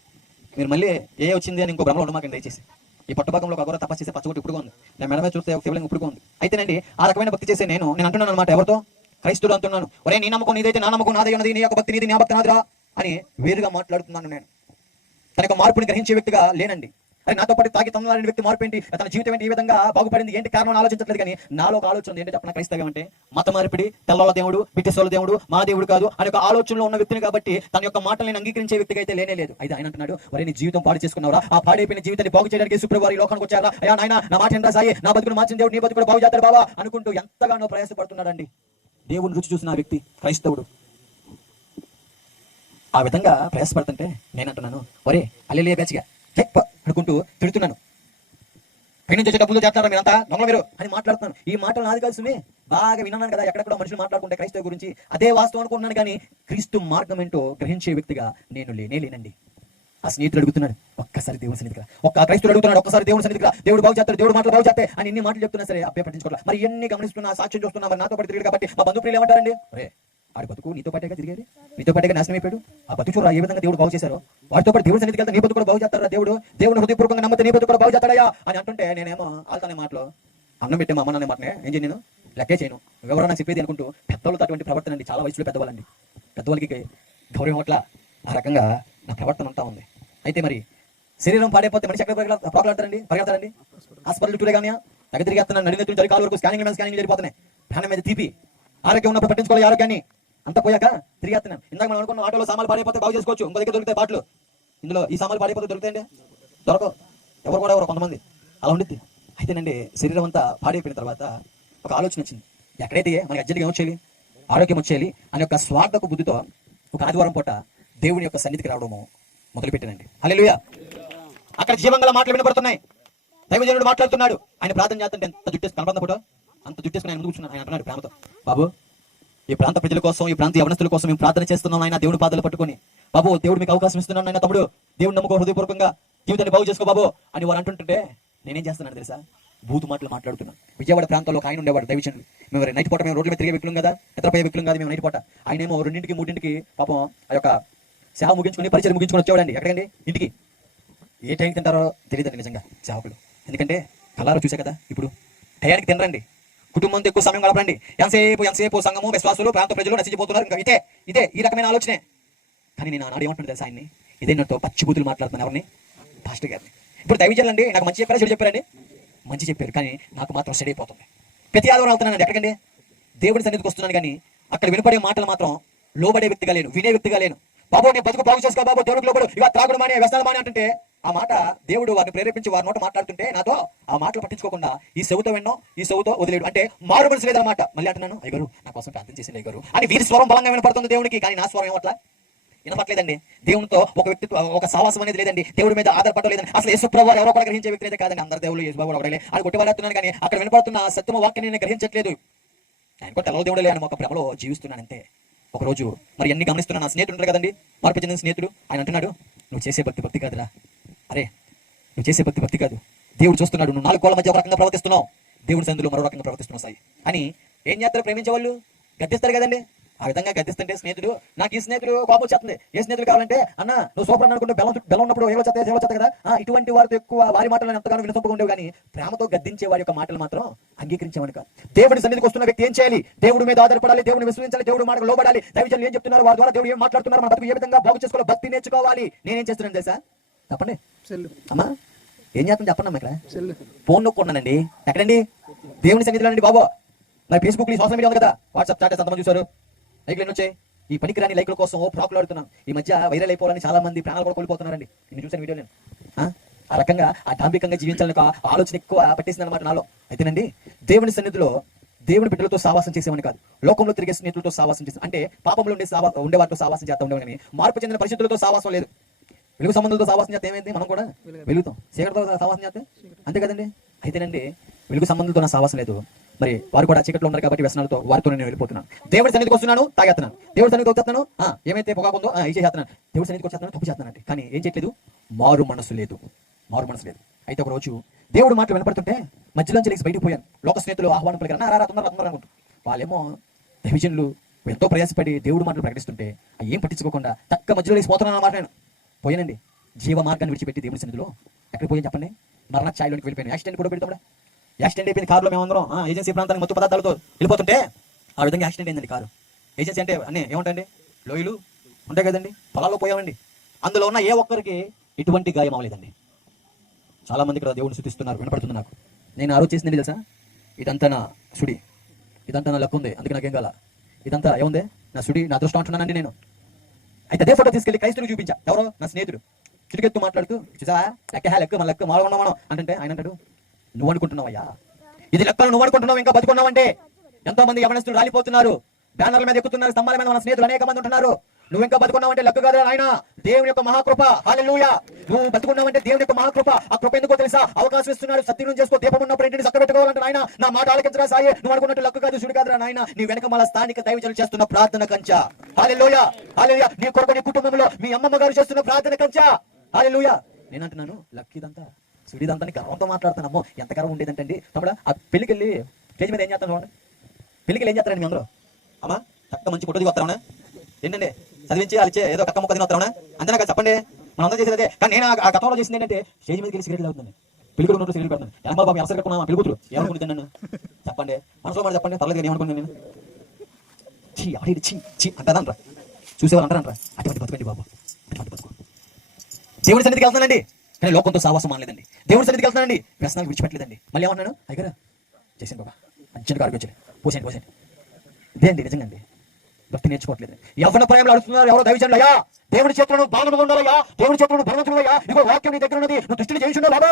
మీరు మళ్ళీ ఏ వచ్చింది అని ఇంకో భ్రమలో ఉండమాకండి దయచేసి. ఈ పట్టుభాగంలో ఒక అగోర తపస్సు చేసే పచ్చగొట్టి ఇప్పుడు ఉంది, నేను మెడమే చూస్తే ఒక శివలింగం ఇప్పుడు ఉంది. అయితేనండి ఆ రకమైన భక్తి చేసే నేను అంటున్నాను అనమాట, ఎవరితో, క్రైస్తువులు అంటున్నాను. ఒరే నీ నమ్మకం నీదైతే నా నమ్మకం నాదే ఉన్నది, నీ యొక్క భక్తి నీది, నా భక్తి నాదిరా అని వేరుగా మాట్లాడుతున్నాను నేను. తన యొక్క మార్పుని గ్రహించే వ్యక్తిగా లేనండి. అది నాతో పాటు తాగి తమిళనాడు వ్యక్తి మార్పు ఏంటి, తన జీవితం ఏంటి, ఈ విధంగా బాగుపడింది ఏంటి కారణం ఆలోచించట్లేదు. కానీ నాలో ఒక ఆలోచన ఏంటి చెప్పిన, క్రైస్తవం అంటే మత మార్పిడి, తెల్లవాళ్ళ దేవుడు, బిట్టేసోళ్ళ దేవుడు, మా దేవుడు కాదు అనే ఒక ఆలోచనలో ఉన్న వ్యక్తిని కాబట్టి తన యొక్క మాటలను అంగీకరించే వ్యక్తిగా అయితే లేనే లేదు. అయితే ఆయన అంటున్నాడు, మరి నీ జీవితం పాడు చేసుకున్నావురా, ఆ పాడైపోయిన జీవితాన్ని బాగు చేయడానికి యేసుప్రభు వారి లోకానికి వచ్చారా, అయ్యా నాయన నా మాట ఎంత సాయి, నా బతుకును మార్చిన దేవుడు నీ బతుకు బాగు చేస్తాడు బాబా అనుకుంటూ ఎంతగానో ప్రయాసపడుతున్నాడండి. దేవుని రుచి చూసిన వ్యక్తి క్రైస్తవుడు ఆ విధంగా ప్రయాసపడుతుంటే నేను అంటున్నాను, ఒరే అల్లెలియా బ్యాచ్గా అనుకుంటూ తిడుతున్నాను. పైన చేసే డబ్బులు చేస్తారా మీరంతా దొంగలు మీరు అని మాట్లాడుతున్నాను. ఈ మాటలు నాది కలిసి బాగా విన్నాను కదా, ఎక్కడెక్కడ మనుషులు మాట్లాడుకుంటే క్రైస్తవ గురించి అదే వాస్తవం అనుకుంటున్నాను, కానీ క్రీస్తు మార్గం ఏంటో గ్రహించే వ్యక్తిగా నేను లేనండి. ఆ స్నేహితుడు అడుగుతున్నాడు, ఒక్కసారి దేవుని సన్నిధికి రా. ఒక్క క్రైస్తుడు అడుగుతున్నాడు, ఒక్కసారి దేవుని సన్నిధికి రా, దేవుడు బాగు చేస్తాడు, దేవుడు మాటలు బాగు చేస్తాయి అని ఎన్ని మాటలు చెప్తున్నా సరే అబ్బే పట్టించుకోవాలి. మరి ఎన్ని గమనిస్తున్నా, సాక్ష్యం చూస్తున్నా, మరి నాతో పాటు తిరిగి కాబట్టి మా బంధువులు ఏమంటారండి, రే ఆడి బతుకు నీతో పాటేగా తిరిగేది, నీతో పాటేగా నాశనం అయిపోయాడు, ఆ బతుకు చూడరా ఏ విధంగా దేవుడు బాగు చేశారు, వాటితో పాటు దేవుడి సన్నిధికి వెళ్తే నీ బతుకు కూడా బాగు చేస్తారా, దేవుడు హృదయపూర్వకంగా నమ్మితే నీ బతుకు కూడా బాగు చేస్తాడయా అని అంటుంటే నేనేమో ఆల్తానే మాటలో అన్నం పెట్టే మా అమ్మ నాన్న మాటనే ఏం చేయను, లెక్కే చేయను, ఎవరైనా చెప్పేది అనుకుంటూ పెద్దవాళ్ళతో అటువంటి ప్రవర్తన అండి. చాలా వయసులో పెద్దవాళ్ళండి, పెద్దవాళ్ళకి గౌరవం అట్లా ఆ రకంగా నా ప్రవర్తన అంతా ఉంది. అయితే మరి శరీరం పాడైపోతే మనిషి ఎక్కడ పరిగెడతారండి, హాస్పిటల్ చుట్టూరే కానీ దగ్గర తిరిగేస్తున్నాను, నడినెత్తున చలి కాలు వరకు స్కానింగ్ జరిగిపోతున్నాయి, ప్రాణం మీద తీపి, ఆరోగ్యం ఉన్నప్పుడు పట్టించుకోవాలి, ఆరోగ్యాన్ని అంతా పోయాక తిరిగేస్తున్నాను. ఇందాక మనం అనుకున్న ఆటోలో సామాన్లు పాడైపోతే బాగు చేసుకోవచ్చు, ఇంకో దగ్గర దొరుకుతాయి పాటలు, ఇందులో ఈ సామాన్లు పాడైపోతే దొరుకుతాయండి, దొరకవు, ఎవరు కూడా ఎవరు కొంతమంది అలా ఉండిద్ది. అయితేనండి శరీరం అంతా పాడైపోయిన తర్వాత ఒక ఆలోచన వచ్చింది, ఎక్కడైతే మనకి అర్జెంట్గా ఏమొచ్చేయాలి, ఆరోగ్యం వచ్చేయాలి అనే ఒక స్వార్థపు బుద్ధితో ఒక ఆదివారం పూట దేవుని యొక్క సన్నిధికి రావడము మొదలుపెట్టానండి. హల్లెలూయా. అక్కడ జీవంగల మాటలు వినపడుతున్నాయి, దైవజనుడు మాట్లాడుతున్నాడు, ఆయన ప్రార్థన చేస్తుంటే ఎంత జుట్టేసి కనపడిన ఫోటో అంత జుట్టేసుకుని ఆయన ముందు కూర్చున్నాడు. ఆయన అంటున్నాడు ప్రేమతో, బాబు ఈ ప్రాంత ప్రజల కోసం, ఈ ప్రాంత యవనస్తుల కోసం మేము ప్రార్థన చేస్తున్నాం ఆయన, దేవుడి పాదాలు పట్టుకొని, బాబు దేవుడు మీకు అవకాశం ఇస్తున్నాను ఆయన, తమ్ముడు దేవుడు నమ్ముకో, హృదయపూర్వకంగా జీవితాన్ని బాగు చేసుకో బాబు అని వారు అంటుంటే నేనేం చేస్తున్నాను తెలుసా, బూతు మాటలు మాట్లాడుతున్నాను. విజయవాడ ప్రాంతంలో ఒక ఆయన ఉండేవాడు దైవజనుడు, మేము నైట్ పూట మేము రోడ్ల మీద తిరిగే వ్యక్తులం కదా, నిద్రపోయే వ్యక్తులం కాదు మేము నైట్ పూట. ఆయన ఏమో 2ంటికి 3ంటికి పాపం ఆ యొక్క సేవ ముగించుకుని పరిచయం ముగించుకుని వచ్చేవాడండి. ఎక్కడికండి, ఇంటికి. ఏ టైంకి తింటారో తెలియదండి నిజంగా సేవకులు, ఎందుకంటే కళ్ళారో చూసా కదా, ఇప్పుడు టయానికి తినరండి, కుటుంబంతో ఎక్కువ సమయం గడపండి, ఎంతసేపు సంఘము విశ్వాసులు ప్రాంత ప్రజలు నశించిపోతున్నారు, ఇంకా ఇదే ఈ రకమైన ఆలోచనే. కానీ నేను ఆనాడు ఏమంటున్నాను తెలుసా ఆయన్ని, ఇదే నాతో పచ్చిబూతులు మాట్లాడుతున్నాను, ఎవరిని, పాస్టర్ గారిని. ఇప్పుడు దైవజనులు అండి నాకు మంచి చెప్పారా చెడు చెప్పారండి, మంచి చెప్పారు, కానీ నాకు మాత్రం సెడ్ అయిపోతుంది. ప్రతి ఆదివారం వెళ్తున్నానండి, ఎక్కడికండి, దేవుడి సన్నిధికి వస్తున్నాను, కానీ అక్కడ వినపడే మాటలు మాత్రం లోబడే వ్యక్తిగా లేను, వినే వ్యక్తిగా లేను. బాబు నేను బతుకు బాగు చేసుకో బాబు, దేవుడికి లోబడు, ఇవా త్రాగుడు మానే వ్యసనాలు మానే అంటుంటే ఆ మాట దేవుడు వారిని ప్రేరేపించి వారి నోట మాట్లాడుతుంటే నాతో ఆ మాటలు పట్టించుకోకుండా ఈ చెవుతో విన్నో ఈ చెవుతో వదిలేడు, అంటే మారు మనసు లేదన్నమాట. మళ్ళీ అంటున్నాను, అయ్యగారు నా కోసం ప్రార్థన చేసింది అయ్యగారు అని వీరి స్వరం బలంగా వినపడుతుంది దేవునికి, కానీ నా స్వరం ఏమట్లా వినపట్లేదండి. దేవునితో ఒక వ్యక్తిత్వ ఒక సావాసం అనేది లేదండి, దేవుడి మీద ఆధారపడడం లేదండి. అసలు యేసుప్రభువు ఎవరో కూడా గ్రహించే వ్యక్తి అయితే కాదండి, అందరు దేవుళ్ళు యేసుబాబు ఒకడే అని కొట్టివాడుతున్నాను, కానీ అక్కడ వినపడుతున్న సత్యమ వాక్యాన్ని నేను గ్రహించట్లేదు. ఆయన కూడా తెలవ దేవుడు లేని ఒక భ్రమలో జీవిస్తున్నానంతే. ఒకరోజు మరి అన్ని గమనిస్తున్నా, నా స్నేహితుడు ఉంటారు కదండి, మార్పు చెందిన స్నేహితుడు, ఆయన అంటున్నాడు, నువ్వు చేసే భక్తి కాదురా, అరే నువ్వు చేసే భక్తి కాదు, దేవుడు చూస్తున్నాడు, నువ్వు 4 కోళ్ళ మధ్య ఒక రకంగా ప్రవర్తిస్తున్నావు, దేవుడి సందులో మరో రకంగా ప్రవర్తిస్తున్నావు సాయి అని. ఏం చేస్తారు, ప్రేమించే వాళ్ళు గద్దిస్తారు కదండి, ఆ విధంగా గద్దిస్తుంటే స్నేహితుడు, నాకు ఈ స్నేహితుడు కోపం వచ్చేస్తుంది, ఏ స్నేహితుడు కావాలంటే అన్న నువ్వు సూపర్ అనుకుంటే బెల్లం ఉన్నప్పుడు ఏవో చేత కదా, ఇటువంటి వారితో ఎక్కువ వారి మాటలను ఎంతగానో వినసొప్పగా ఉండేవి, కానీ ప్రేమతో గద్దించే వారి యొక్క మాటలు మాత్రం అంగీకరించేవాడు కాదు. దేవుడి సన్నిధికి వస్తున్న వ్యక్తి ఏం చేయాలి, దేవుడి మీద ఆధారపడాలి, దేవుడిని విశ్వసించాలి, దేవుడు మాటలు లోబడాలి. దైవజనులు ఏం చెప్తున్నారు, వారి ద్వారా దేవుడు ఏం మాట్లాడుతున్నారు, మన బతుకు ఏ విధంగా బాగు చేసుకోవాలి, భక్తి నేర్చుకోవాలి. నేనేం చేస్తున్నాను తెలుసా, చెప్పండి అమ్మా, ఏం చేస్తాను చెప్పండి అమ్మా, ఇక్కడ ఫోన్ నొక్కుంటున్నానండి, ఎక్కడండి, దేవుని సన్నిధిలో అండి బాబు. నా ఫేస్బుక్ సోషల్ మీడియా ఉంది కదా, వాట్సాప్ చాట్ ఎంతమంది చూసారు, లైక్లు ఎన్ని వచ్చాయి, ఈ పనికిరాని లైక్ల కోసం ప్రాకులాడుతున్నాం. ఈ మధ్య వైరల్ అయిపోవాలని చాలా మంది ప్రాణాలు కూడా కోల్పోతున్నారండి, నేను చూసాను వీడియో. నేను ఆ రకంగా ఆ డాంబికంగా జీవించాలని ఆలోచన ఎక్కువ పట్టేసింది అనమాట నాలో. అయితేనండి దేవుని సన్నిధిలో దేవుని బిడ్డలతో సావాసం చేసేవాడిని కాదు, లోకంలో తిరిగే స్నేహితులతో సావాసం చేసి, అంటే పాపంలో ఉండేవారితో సావాసం చేస్తా ఉండేవాడు, కానీ మార్పు చెందిన పరిస్థితులతో సావాసం లేదు. వెలుగు సంబంధులతో సావాసం చేస్తే ఏమైంది, మనం కూడా వెలుగుతాం. చీకటితో సావాసం చేస్తే అంతే కదండి. అయితేనండి వెలుగు సంబంధులతో నా సావాసం లేదు, మరి వారు కూడా చీకట్లో ఉన్నారు కాబట్టి వ్యసనాలతో వారితో నేను వెళ్ళిపోతున్నాను. దేవుడి సన్నిధికి వస్తున్నాను, తాగేస్తున్నాను, దేవుడి సన్నిధికి వచ్చేస్తున్నాను, ఏమైతే పొగా ఉందో ఇది చేస్తున్నాను, దేవుడి సన్నిధికి వచ్చేస్తున్నాను, తప్పు చేస్తున్నాను, కానీ ఏం చేయట్లేదు, మారు మనసు లేదు. అయితే ఒక రోజు దేవుడు మాటలు వినపడుతుంటే మధ్యలోంచి లేచి బయటకు పోయాను. లోక స్నేహితులు ఆహ్వానం పలికారు, అనుకుంటూ వాళ్ళేమో దైవజనులు ఎంతో ప్రయాసపడి దేవుడు మాటలు ప్రకటిస్తుంటే ఏం పట్టించుకోకుండా తక్కువ మధ్యలో లేచి పోతున్నాను అన్నమాట. నేను పోయానండి, జీవ మార్గాన్ని విడిచిపెట్టి దేవుడి సన్నిధిలో ఎక్కడికి పోయాను చెప్పండి, మరణ ఛాయలోకి వెళ్ళిపోయాను. యాక్సిడెంట్ కూడా పెడతాం, యాక్సిడెంట్ అయిపోయింది, కారులో మేమందరం ఏజెన్సీ ప్రాంతానికి మత్తు పదార్థాలతో వెళ్ళిపోతుంటే ఆ విధంగా యాక్సిడెంట్ అయిందండి. కారు ఏజెన్సీ అంటే అన్నీ ఏముంటాయండి, లోయలు ఉంటాయి కదండి, పొలాల్లో పోయామండి. అందులో ఉన్న ఏ ఒక్కరికి ఎటువంటి గాయం అవ్వలేదండి. చాలా మంది ఇక్కడ దేవుడిని స్తుతిస్తున్నారు, వినపడుతుంది నాకు. నేను ఆ రోజు చేసింది తెలుసా, ఇదంతా నా సుడి, ఇదంతా నా లక్ ఉంది, అందుకే నాకేం కాల, ఇదంతా ఏముంది నా సుడి, నా అదృష్టం అంటున్నానండి నేను. అయితే అదే ఫోటో తీసుకెళ్లి క్రైస్తులకు చూపించా, ఎవరో నా స్నేహితుడు చిటికెత్తు మాట్లాడుతూ, చూసా లెక్క మన లెక్క మనం అంటే ఆయన అంటాడు, నువ్వు అనుకుంటున్నావయ్యా ఇది లెక్కలు, నువ్వు అనుకుంటున్నావు ఇంకా బతుకున్నావంటే. ఎంతో మంది యవనస్తులు రాలిపోతున్నారు, బ్యానర్ల మీద ఎక్కుతున్నారు, స్తంభాల మీద మన స్నేహితులు అనేక మంది ఉంటున్నారు. నువ్వు ఇంకా బతుకున్నావంటే లెక్క కాదు ఆయన, దేవుని యొక్క మహాకృప. హల్లెలూయా. నువ్వు బతుకున్నావంటే దేవుని యొక్క మహాకృప. ఆ కృప ఎందుకో తెలుసా? అవకాశం ఇస్తున్నాడు. సత్యం చేసుకో. దీపం ఉన్నప్పుడు ఇంటిని చక్క పెట్టుకోవాలంటే ఆయన నా మాట ఆలకించరా సాయి. నువ్వు అనుకున్నట్టు లెక్క కాదు, సుడి కాదురా నాయన. నీ వెనక మళ్ళీ స్థానిక దైవజనులు చేస్తున్న ప్రార్థన కంచా. హల్లెలూయా. హల్లెలూయా. నీ కొరకు నీ కుటుంబంలో మీ అమ్మమ్మ గారు చేస్తున్న ప్రార్థన కంచా. హల్లెలూయా. నేను అంటున్నాను లక్కీదంతా సుడిదంతా గర్వంతో మాట్లాడుతున్నాము. ఎంత గర్వం ఉండేదంటే అండి తమ్ముడా, ఆ పెళ్లికి వెళ్ళి స్టేజ్ మీద ఏం చేస్తాను చూడండి. పెళ్లికి ఏం చేస్తారండి మీ అందరూ? అమ్మా చక్క మంచి ఫోటో దిగొస్తావునా ఏంటండి, చదివించి అలిచే ఏదో కక్క ముక్క తినొస్తావునా అంతే నాకు చెప్పండి. మనం అందరూ చేసేదే. కానీ నేను ఆ గతంలో చేసింది ఏంటంటే స్టేజ్ మీదకి వెళ్ళి సిగరెట్ తాగుతుంది. పెళ్లి ఉన్నట్టు సిగరెట్ పెడతాను. ఎలా బాబు ఎరసరి కట్టుకున్నా పెళ్లి కూతురు ఏమనుకుంటుంది నన్ను చెప్పండి, మనసులో మాట చెప్పండి. పర్లేదు ఏమనుకున్నాను నేను, చీ ఆడి చీ చీ అంటారా చూసేవాళ్ళు అంటారంటారా. అటువంటి బతుకండి బాబు, అటువంటి బతుకు. దేవుడి సన్నిధికి వెళ్తానండి కానీ లోకంతో సావాసం అనలేదండి. దేవుడి సన్నిధికి వెళ్తానండి వ్యసనాలు విడిచిపెట్టలేదండి. మళ్ళీ ఏమన్నాను అయ్యారా చేసాను బాబా అర్జెంట్గా అడిగి వచ్చాను పోసేయండి. ఇదే అండి నిజంగా అండి భక్తి నేర్చుకోవట్లేదు. ఎవరి ప్రేమలు అడుగుతున్నారు ఎవరో దైవజనులు. అయ్యా దేవుడి చేతులను బాగా ఉండాలయ్యా, దేవుడి చేతులను భగవంతులయ్యా, నీకు వాక్యం నీ దగ్గర ఉన్నది, నువ్వు దృష్టిని చేయించున్నావు బాబు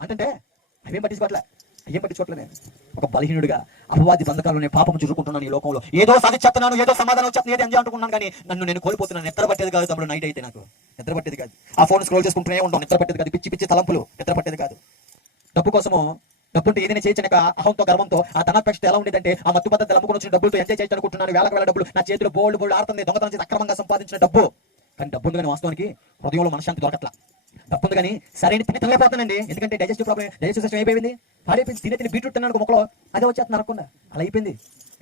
అంటే అవేం పట్టించుకోవట్లే. ఒక బలహీనుడిగా అపవాది బంధకాలను పాపం చురుకుంటున్నాను ఈ లోకంలో. ఏదో సాధించేస్తున్నాను, ఏదో సమాధానం వచ్చేస్తుంది, ఏదో ఎంజాయ్ అనుకుంటున్నాను. కానీ నన్ను నేను కోల్పోతున్నాను. నిద్ర పట్టేది కాదు తమ్ముడు. నైట్ అయితే నాకు నిద్ర పట్టేది కాదు. ఆ ఫోన్ స్క్రోల్ చేసుకుంటూనే ఉంటాం. నిద్ర పట్టేది కాదు. పిచ్చి తలంపులు. నిద్ర పట్టేది కాదు. డబ్బు కోసము డబ్బుంటే ఏదైనా చేయొచ్చనక అహంతో గర్వంతో ఆ ధనాపేక్ష ఎలా ఉండేదంటే ఆ మత్తు పద్ధతి అమ్ముకుని వచ్చిన డబ్బులతో ఎంజాయ్ చేయొచ్చు అనుకుంటున్నాను. వేల డబ్బులు నా చేతిలో బోల్డ్ ఆడుతుంది. దొంగతనం చేసి అక్రమంగా సంపాదించిన డబ్బు. కానీ డబ్బు ఉంది కానీ వాస్తవానికి హృదయంలో మనశ్శాంతి దొరకట్లా. డబ్బు ఉంది కానీ సరైన తినలేకపోతానండి. ఎందుకంటే డైజెస్టివ్ ప్రాబ్లం, డైజెస్టివ్ సిస్టమ్ అయిపోయింది. పాడైపోయింది. తినే బీట్రూట్ తిన్నాను మొక్కలో అదే వచ్చేస్తుంది నరకుండా. అలా అయిపోయింది.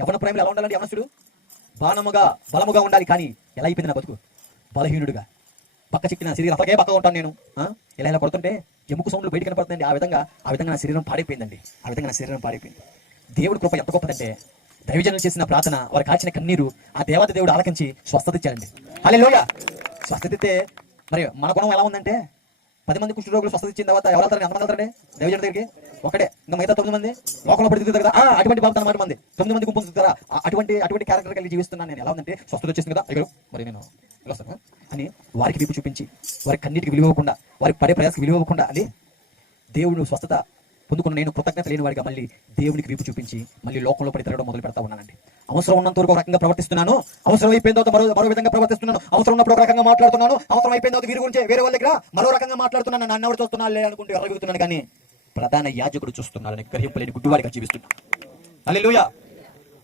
ఎవరి ప్రేమలు ఎలా ఉండాలంటే యవనస్తుడు బలముగా ఉండాలి. కానీ ఎలా అయిపోయింది నా బతుకు? బలహీనుడుగా పక్క చిక్కిన శరీరం అసలకే పక్కగా ఉంటాను నేను. ఇలా కొడుతుంటే ఎముక సౌండ్లు బయట కనపడుతుందండి. ఆ విధంగా నా శరీరం పాడైపోయిందండి. దేవుడి కృప ఎంత గొప్పదంటే దైవజనులు చేసిన ప్రార్థన, వారు కాచిన కన్నీరు ఆ దేవత దేవుడు ఆలకించి స్వస్థత ఇచ్చారండి. హల్లెలూయా. స్వస్థత ఇస్తే మరి మన గుణం ఎలా ఉందంటే 10 మంది కుష్ఠ రోగులు స్వస్థత ఇచ్చిన తర్వాత ఎవరు వెళ్తారండి? ఎంతమంది వెళ్తారండి దైవజనుడి దగ్గరికి? ఒకటే. ఇంకా మిగతా 9 మంది లోకంలో పడి తిరుగుతారు కదా. అటువంటి బాబు అన్నమాట మంది 9 మంది గుంపులు తిరుగుతారా? అటువంటి క్యారెక్టర్ కలిగి జీవిస్తున్నాను నేను. ఎలా ఉందంటే స్వస్థత వచ్చేసింది కదా అయ్యో మరి నేను వస్తాను అని వారికి విప్పు చూపించి వారి కన్నీటికి విలువకుండా, వారికి పడే ప్రయాసకి విలువకుండా అని దేవుడు స్వస్థత పొందుకున్న నేను కృతజ్ఞత లేని వాడిగా మళ్ళీ దేవునికి వీపు చూపించి మళ్ళీ లోకంలో పడి తిరగడం మొదలు పెడతా ఉన్నానండి. అవసరం ఉన్నంత వరకు ఒక రకంగా ప్రవర్తిస్తున్నాను, అవసరం అయిపోయిన తర్వాత మరో విధంగా ప్రవర్తిస్తున్నాను. అవసరం ఉన్నప్పుడు ఒక రకంగా మాట్లాడుతున్నాను, అవసరం అయిపోయిన తర్వాత వీరి గురించి వేరే వాళ్ళ దగ్గర మరో రకంగా మాట్లాడుతున్నాను. నన్ను ఎవరు చూస్తున్నాను లే అనుకుంటూ ఎరగలుగుతున్నాను. కానీ ప్రధాన యాజకుడు చూస్తున్నాడని గ్రహింపలేని గుడ్డివాడిగా జీవిస్తున్నాను. హల్లెలూయా.